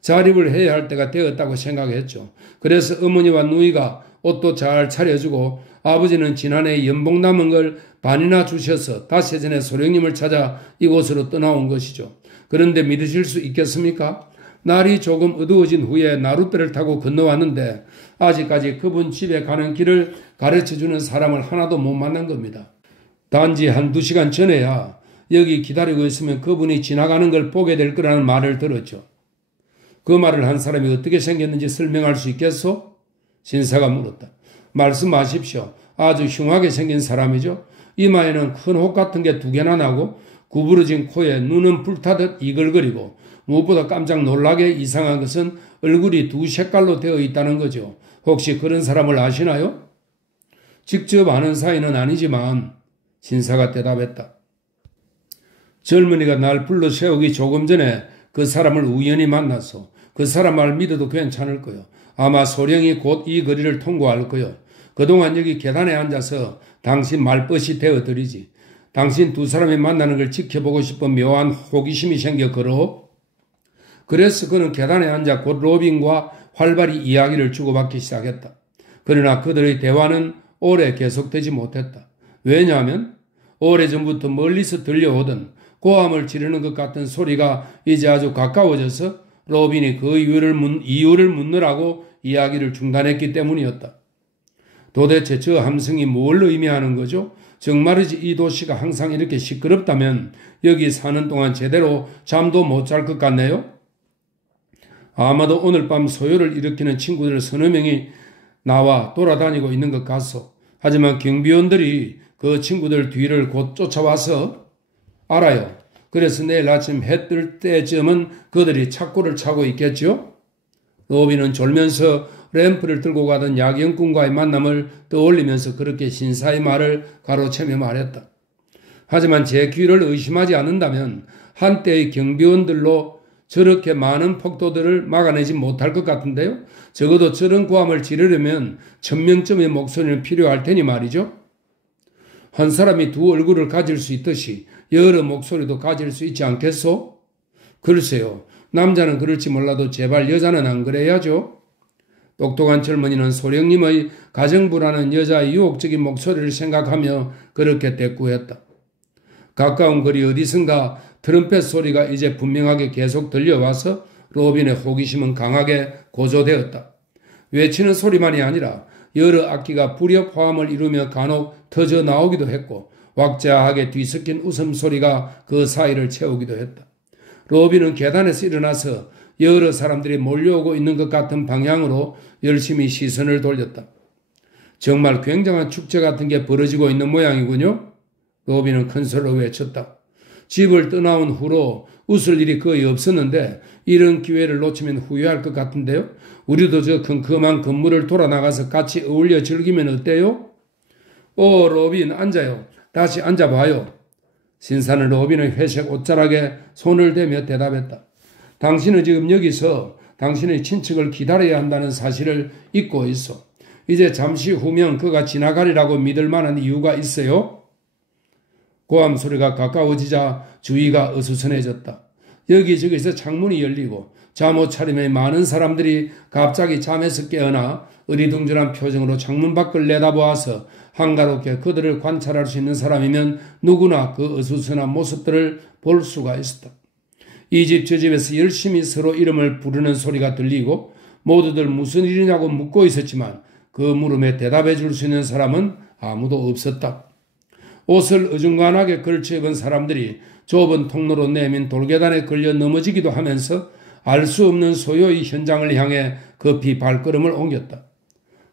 자립을 해야 할 때가 되었다고 생각했죠. 그래서 어머니와 누이가 옷도 잘 차려주고 아버지는 지난해 연봉 남은 걸 반이나 주셔서 닷새 전에 소령님을 찾아 이곳으로 떠나온 것이죠. 그런데 믿으실 수 있겠습니까? 날이 조금 어두워진 후에 나룻배를 타고 건너왔는데 아직까지 그분 집에 가는 길을 가르쳐주는 사람을 하나도 못 만난 겁니다. 단지 1-2시간 전에야 여기 기다리고 있으면 그분이 지나가는 걸 보게 될 거라는 말을 들었죠. 그 말을 한 사람이 어떻게 생겼는지 설명할 수 있겠소? 신사가 물었다. 말씀하십시오. 아주 흉하게 생긴 사람이죠. 이마에는 큰 혹 같은 게 2개나 나고 구부러진 코에 눈은 불타듯 이글거리고 무엇보다 깜짝 놀라게 이상한 것은 얼굴이 2색깔로 되어 있다는 거죠. 혹시 그런 사람을 아시나요? 직접 아는 사이는 아니지만 신사가 대답했다. 젊은이가 날 불러 세우기 조금 전에 그 사람을 우연히 만나서 그 사람 말 믿어도 괜찮을 거요. 아마 소령이 곧 이 거리를 통과할 거요. 그동안 여기 계단에 앉아서 당신 말벗이 되어드리지. 당신 두 사람이 만나는 걸 지켜보고 싶은 묘한 호기심이 생겨 걸어. 그래서 그는 계단에 앉아 곧 로빈과 활발히 이야기를 주고받기 시작했다. 그러나 그들의 대화는 오래 계속되지 못했다. 왜냐하면 오래전부터 멀리서 들려오던 고함을 지르는 것 같은 소리가 이제 아주 가까워져서 로빈이 그 이유를 묻느라고 이야기를 중단했기 때문이었다. 도대체 저 함성이 뭘 의미하는 거죠? 정말이지 이 도시가 항상 이렇게 시끄럽다면 여기 사는 동안 제대로 잠도 못 잘 것 같네요. 아마도 오늘 밤 소요를 일으키는 친구들 서너 명이 나와 돌아다니고 있는 것 같소. 하지만 경비원들이 그 친구들 뒤를 곧 쫓아와서 알아요. 그래서 내일 아침 해 뜰 때쯤은 그들이 착고를 차고 있겠죠. 로빈은 졸면서 램프를 들고 가던 야경꾼과의 만남을 떠올리면서 그렇게 신사의 말을 가로채며 말했다. 하지만 제 귀를 의심하지 않는다면 한때의 경비원들로 저렇게 많은 폭도들을 막아내지 못할 것 같은데요. 적어도 저런 고함을 지르려면 1000명쯤의 목소리는 필요할 테니 말이죠. 한 사람이 두 얼굴을 가질 수 있듯이 여러 목소리도 가질 수 있지 않겠소? 글쎄요. 남자는 그럴지 몰라도 제발 여자는 안 그래야죠. 똑똑한 젊은이는 소령님의 가정부라는 여자의 유혹적인 목소리를 생각하며 그렇게 대꾸했다. 가까운 거리 어디선가 트럼펫 소리가 이제 분명하게 계속 들려와서 로빈의 호기심은 강하게 고조되었다. 외치는 소리만이 아니라 여러 악기가 불협 화음을 이루며 간혹 터져 나오기도 했고 왁자하게 뒤섞인 웃음소리가 그 사이를 채우기도 했다. 로빈은 계단에서 일어나서 여러 사람들이 몰려오고 있는 것 같은 방향으로 열심히 시선을 돌렸다. 정말 굉장한 축제 같은 게 벌어지고 있는 모양이군요. 로빈은 큰 소리로 외쳤다. 집을 떠나온 후로 웃을 일이 거의 없었는데 이런 기회를 놓치면 후회할 것 같은데요. 우리도 저 컴컴한 건물을 돌아 나가서 같이 어울려 즐기면 어때요? 오, 로빈 앉아요. 다시 앉아봐요. 신사는 로빈의 회색 옷자락에 손을 대며 대답했다. 당신은 지금 여기서 당신의 친척을 기다려야 한다는 사실을 잊고 있어. 이제 잠시 후면 그가 지나가리라고 믿을 만한 이유가 있어요? 고함 소리가 가까워지자 주위가 어수선해졌다. 여기저기서 창문이 열리고 잠옷 차림의 많은 사람들이 갑자기 잠에서 깨어나 어리둥절한 표정으로 창문 밖을 내다보아서 한가롭게 그들을 관찰할 수 있는 사람이면 누구나 그 어수선한 모습들을 볼 수가 있었다. 이 집 저 집에서 열심히 서로 이름을 부르는 소리가 들리고 모두들 무슨 일이냐고 묻고 있었지만 그 물음에 대답해 줄 수 있는 사람은 아무도 없었다. 옷을 어중간하게 걸쳐 입은 사람들이 좁은 통로로 내민 돌계단에 걸려 넘어지기도 하면서 알 수 없는 소요의 현장을 향해 급히 발걸음을 옮겼다.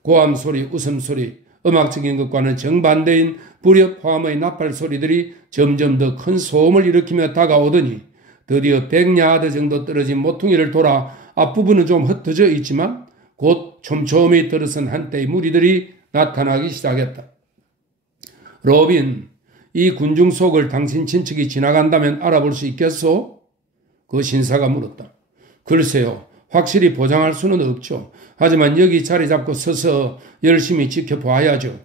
고함 소리, 웃음 소리, 음악적인 것과는 정반대인 불협 화음의 나팔 소리들이 점점 더 큰 소음을 일으키며 다가오더니 드디어 100야드 정도 떨어진 모퉁이를 돌아 앞부분은 좀 흩어져 있지만 곧 촘촘히 들어선 한때의 무리들이 나타나기 시작했다. 로빈, 이 군중 속을 당신 친척이 지나간다면 알아볼 수 있겠소? 그 신사가 물었다. 글쎄요. 확실히 보장할 수는 없죠. 하지만 여기 자리 잡고 서서 열심히 지켜봐야죠.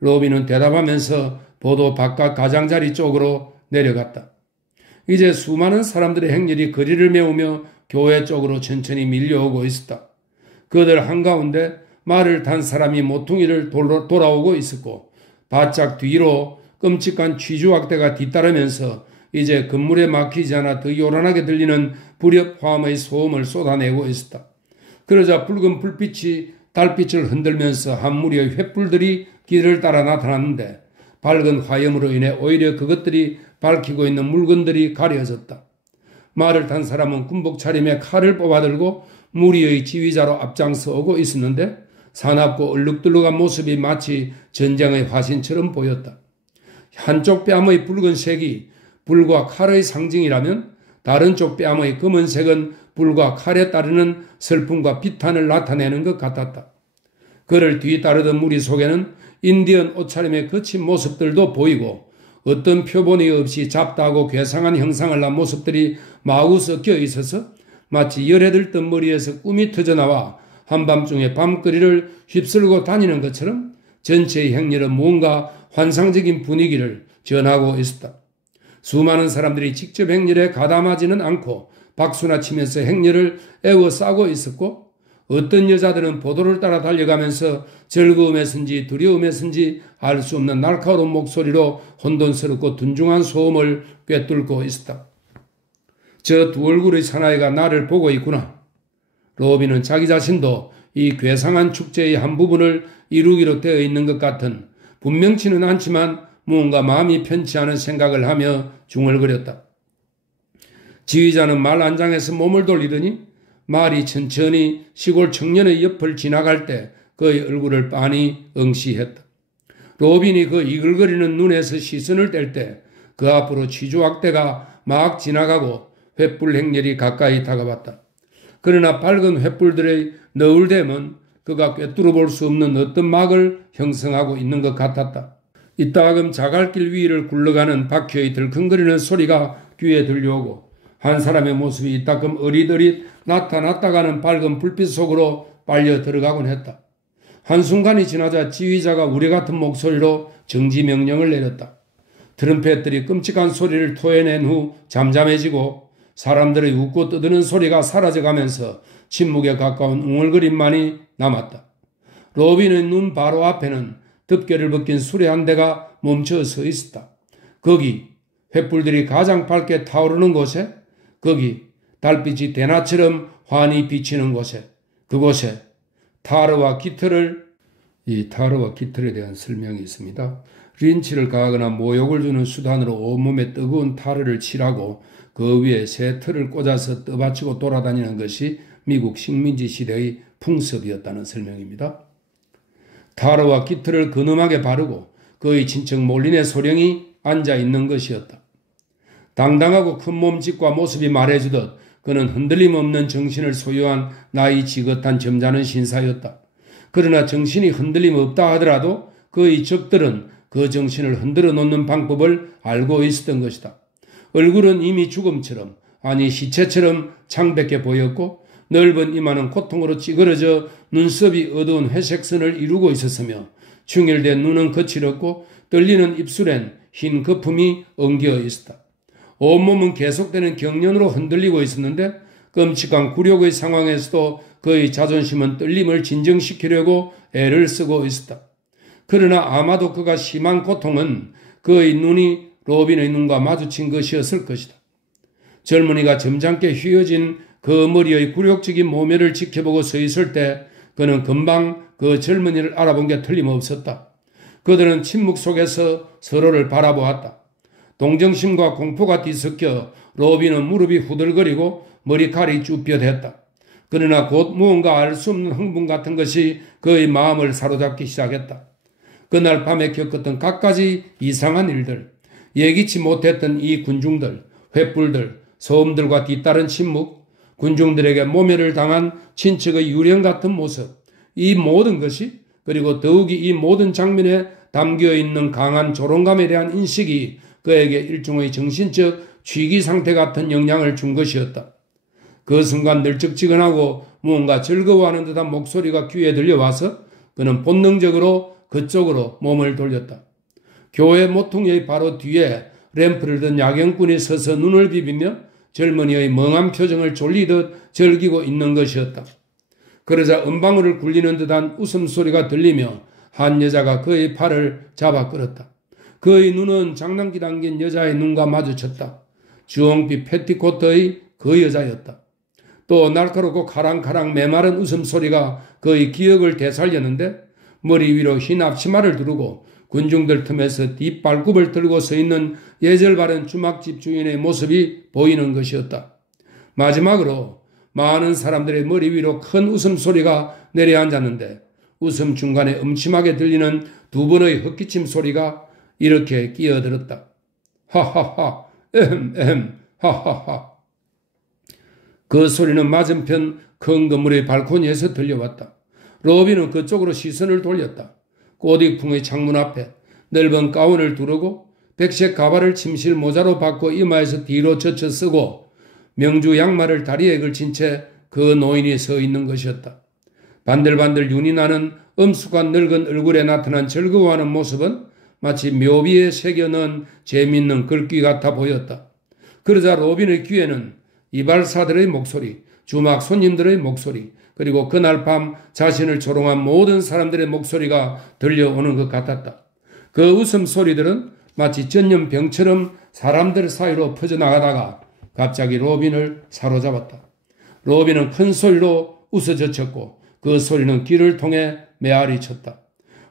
로빈은 대답하면서 보도 바깥 가장자리 쪽으로 내려갔다. 이제 수많은 사람들의 행렬이 거리를 메우며 교회 쪽으로 천천히 밀려오고 있었다. 그들 한가운데 말을 탄 사람이 모퉁이를 돌아오고 있었고 바짝 뒤로 끔찍한 취주악대가 뒤따르면서 이제 건물에 막히지 않아 더 요란하게 들리는 불협 화음의 소음을 쏟아내고 있었다. 그러자 붉은 불빛이 달빛을 흔들면서 한 무리의 횃불들이 길을 따라 나타났는데 밝은 화염으로 인해 오히려 그것들이 밝히고 있는 물건들이 가려졌다. 말을 탄 사람은 군복 차림에 칼을 뽑아들고 무리의 지휘자로 앞장서 오고 있었는데 사납고 얼룩덜룩한 모습이 마치 전쟁의 화신처럼 보였다. 한쪽 뺨의 붉은색이 불과 칼의 상징이라면 다른 쪽 뺨의 검은색은 불과 칼에 따르는 슬픔과 비탄을 나타내는 것 같았다. 그를 뒤따르던 무리 속에는 인디언 옷차림의 거친 모습들도 보이고 어떤 표본이 없이 잡다하고 괴상한 형상을 한 모습들이 마구 섞여 있어서 마치 열에 들던 머리에서 꿈이 터져나와 한밤중에 밤거리를 휩쓸고 다니는 것처럼 전체의 행렬은 뭔가 환상적인 분위기를 전하고 있었다. 수많은 사람들이 직접 행렬에 가담하지는 않고 박수나 치면서 행렬을 에워싸고 있었고 어떤 여자들은 보도를 따라 달려가면서 즐거움에선지 두려움에선지 알 수 없는 날카로운 목소리로 혼돈스럽고 둔중한 소음을 꿰뚫고 있었다. 저 두 얼굴의 사나이가 나를 보고 있구나. 로빈은 자기 자신도 이 괴상한 축제의 한 부분을 이루기로 되어 있는 것 같은 분명치는 않지만 무언가 마음이 편치 않은 생각을 하며 중얼거렸다. 지휘자는 말 안장에서 몸을 돌리더니 말이 천천히 시골 청년의 옆을 지나갈 때 그의 얼굴을 빤히 응시했다. 로빈이 그 이글거리는 눈에서 시선을 뗄 때 그 앞으로 취조악대가 막 지나가고 횃불 행렬이 가까이 다가왔다. 그러나 밝은 횃불들의 너울댐은 그가 꿰뚫어 볼 수 없는 어떤 막을 형성하고 있는 것 같았다. 이따금 자갈길 위를 굴러가는 바퀴의 덜컹거리는 소리가 귀에 들려오고 한 사람의 모습이 이따금 어릿어릿 나타났다가는 밝은 불빛 속으로 빨려 들어가곤 했다. 한순간이 지나자 지휘자가 우레 같은 목소리로 정지 명령을 내렸다. 트럼펫들이 끔찍한 소리를 토해낸 후 잠잠해지고 사람들의 웃고 떠드는 소리가 사라져가면서 침묵에 가까운 웅얼거림만이 남았다. 로빈의 눈 바로 앞에는 덮개를 벗긴 수레 한 대가 멈춰 서 있었다. 거기 횃불들이 가장 밝게 타오르는 곳에, 거기 달빛이 대낮처럼 환히 비치는 곳에, 그곳에 타르와 깃털을, 이 타르와 깃털에 대한 설명이 있습니다. 린치를 가하거나 모욕을 주는 수단으로 온몸에 뜨거운 타르를 칠하고 그 위에 새 털을 꽂아서 떠받치고 돌아다니는 것이 미국 식민지 시대의 풍습이었다는 설명입니다. 타르와 깃털을 근엄하게 바르고 그의 친척 몰린의 소령이 앉아 있는 것이었다. 당당하고 큰 몸짓과 모습이 말해주듯 그는 흔들림 없는 정신을 소유한 나이 지긋한 점잖은 신사였다. 그러나 정신이 흔들림 없다 하더라도 그의 적들은 그 정신을 흔들어 놓는 방법을 알고 있었던 것이다. 얼굴은 이미 죽음처럼, 아니 시체처럼 창백해 보였고 넓은 이마는 고통으로 찌그러져 눈썹이 어두운 회색선을 이루고 있었으며 충혈된 눈은 거칠었고 떨리는 입술엔 흰 거품이 엉겨 있었다. 온몸은 계속되는 경련으로 흔들리고 있었는데 끔찍한 굴욕의 상황에서도 그의 자존심은 떨림을 진정시키려고 애를 쓰고 있었다. 그러나 아마도 그가 심한 고통은 그의 눈이 로빈의 눈과 마주친 것이었을 것이다. 젊은이가 점잖게 휘어진 그 머리의 굴욕적인 모멸을 지켜보고 서 있을 때 그는 금방 그 젊은이를 알아본 게 틀림없었다. 그들은 침묵 속에서 서로를 바라보았다. 동정심과 공포가 뒤섞여 로빈은 무릎이 후들거리고 머리칼이 쭈뼛했다. 그러나 곧 무언가 알 수 없는 흥분 같은 것이 그의 마음을 사로잡기 시작했다. 그날 밤에 겪었던 갖가지 이상한 일들, 예기치 못했던 이 군중들, 횃불들, 소음들과 뒤따른 침묵, 군중들에게 모멸을 당한 친척의 유령 같은 모습, 이 모든 것이, 그리고 더욱이 이 모든 장면에 담겨있는 강한 조롱감에 대한 인식이 그에게 일종의 정신적 취기 상태 같은 영향을 준 것이었다. 그 순간 널쩍지근하고 무언가 즐거워하는 듯한 목소리가 귀에 들려와서 그는 본능적으로 그쪽으로 몸을 돌렸다. 교회 모퉁이의 바로 뒤에 램프를 든 야경꾼이 서서 눈을 비비며 젊은이의 멍한 표정을 졸리듯 즐기고 있는 것이었다. 그러자 은방울을 굴리는 듯한 웃음소리가 들리며 한 여자가 그의 팔을 잡아 끌었다. 그의 눈은 장난기 담긴 여자의 눈과 마주쳤다. 주홍빛 패티코트의 그 여자였다. 또 날카롭고 카랑카랑 메마른 웃음소리가 그의 기억을 되살렸는데 머리 위로 흰 앞치마를 두르고 군중들 틈에서 뒷발굽을 들고 서 있는 예절 바른 주막집 주인의 모습이 보이는 것이었다. 마지막으로 많은 사람들의 머리 위로 큰 웃음소리가 내려앉았는데 웃음 중간에 음침하게 들리는 두 번의 헛기침 소리가 이렇게 끼어들었다. 하하하, 하하하. 그 소리는 맞은편 큰 건물의 발코니에서 들려왔다. 로빈은 그쪽으로 시선을 돌렸다. 꽃익풍의 창문 앞에 넓은 가운을 두르고 백색 가발을 침실 모자로 바꿔 이마에서 뒤로 젖혀 쓰고 명주 양말을 다리에 걸친 채 그 노인이 서 있는 것이었다. 반들반들 윤이 나는 엄숙한 늙은 얼굴에 나타난 즐거워하는 모습은 마치 묘비에 새겨넣은 재미있는 글귀 같아 보였다. 그러자 로빈의 귀에는 이발사들의 목소리, 주막 손님들의 목소리, 그리고 그날 밤 자신을 조롱한 모든 사람들의 목소리가 들려오는 것 같았다. 그 웃음소리들은 마치 전염병처럼 사람들 사이로 퍼져나가다가 갑자기 로빈을 사로잡았다. 로빈은 큰 소리로 웃어젖혔고 그 소리는 귀를 통해 메아리 쳤다.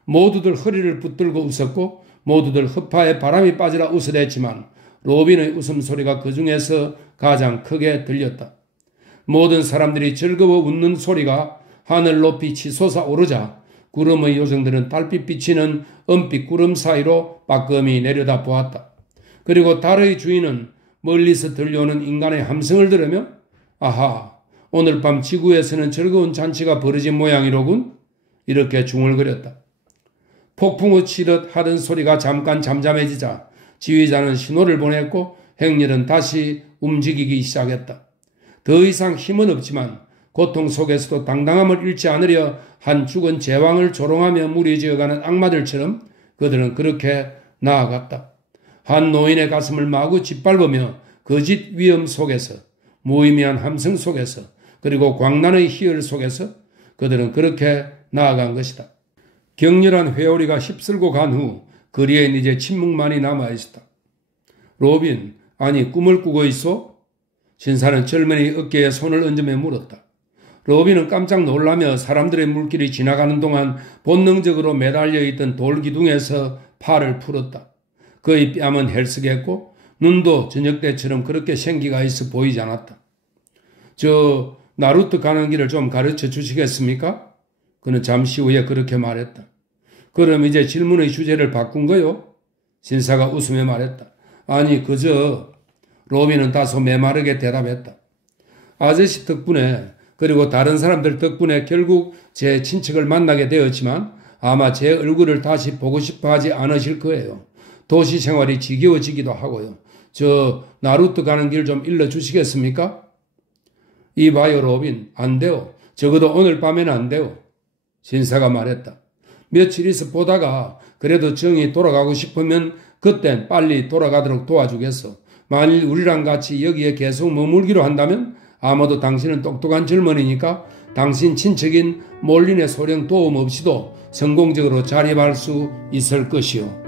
모두들 허리를 붙들고 웃었고 모두들 허파에 바람이 빠지라 웃어댔지만 로빈의 웃음소리가 그 중에서 가장 크게 들렸다. 모든 사람들이 즐거워 웃는 소리가 하늘 높이 치솟아 오르자 구름의 요정들은 달빛 비치는 은빛 구름 사이로 빠끔히 내려다 보았다. 그리고 달의 주인은 멀리서 들려오는 인간의 함성을 들으며 아하, 오늘 밤 지구에서는 즐거운 잔치가 벌어진 모양이로군. 이렇게 중얼거렸다. 폭풍우 치듯 하던 소리가 잠깐 잠잠해지자 지휘자는 신호를 보냈고 행렬은 다시 움직이기 시작했다. 더 이상 힘은 없지만 고통 속에서도 당당함을 잃지 않으려 한 죽은 제왕을 조롱하며 무리지어가는 악마들처럼 그들은 그렇게 나아갔다. 한 노인의 가슴을 마구 짓밟으며 거짓 위험 속에서 무의미한 함성 속에서 그리고 광란의 희열 속에서 그들은 그렇게 나아간 것이다. 격렬한 회오리가 휩쓸고 간 후 거리엔 이제 침묵만이 남아있었다. 로빈, 아니 꿈을 꾸고 있어? 신사는 젊은이 어깨에 손을 얹으며 물었다. 로빈은 깜짝 놀라며 사람들의 물길이 지나가는 동안 본능적으로 매달려 있던 돌기둥에서 팔을 풀었다. 그의 뺨은 헬쓱했고 눈도 저녁 때처럼 그렇게 생기가 있어 보이지 않았다. 저 나루트 가는 길을 좀 가르쳐 주시겠습니까? 그는 잠시 후에 그렇게 말했다. 그럼 이제 질문의 주제를 바꾼 거요? 신사가 웃으며 말했다. 아니 그저 로빈은 다소 메마르게 대답했다. 아저씨 덕분에 그리고 다른 사람들 덕분에 결국 제 친척을 만나게 되었지만 아마 제 얼굴을 다시 보고 싶어 하지 않으실 거예요. 도시 생활이 지겨워지기도 하고요. 저 나루트 가는 길 좀 일러주시겠습니까? 이봐요 로빈, 안 돼요. 적어도 오늘 밤에는 안 돼요. 신사가 말했다. 며칠 있어 보다가 그래도 정이 돌아가고 싶으면 그땐 빨리 돌아가도록 도와주겠어. 만일 우리랑 같이 여기에 계속 머물기로 한다면 아마도 당신은 똑똑한 젊은이니까 당신 친척인 몰린의 소령 도움 없이도 성공적으로 자립할 수 있을 것이요.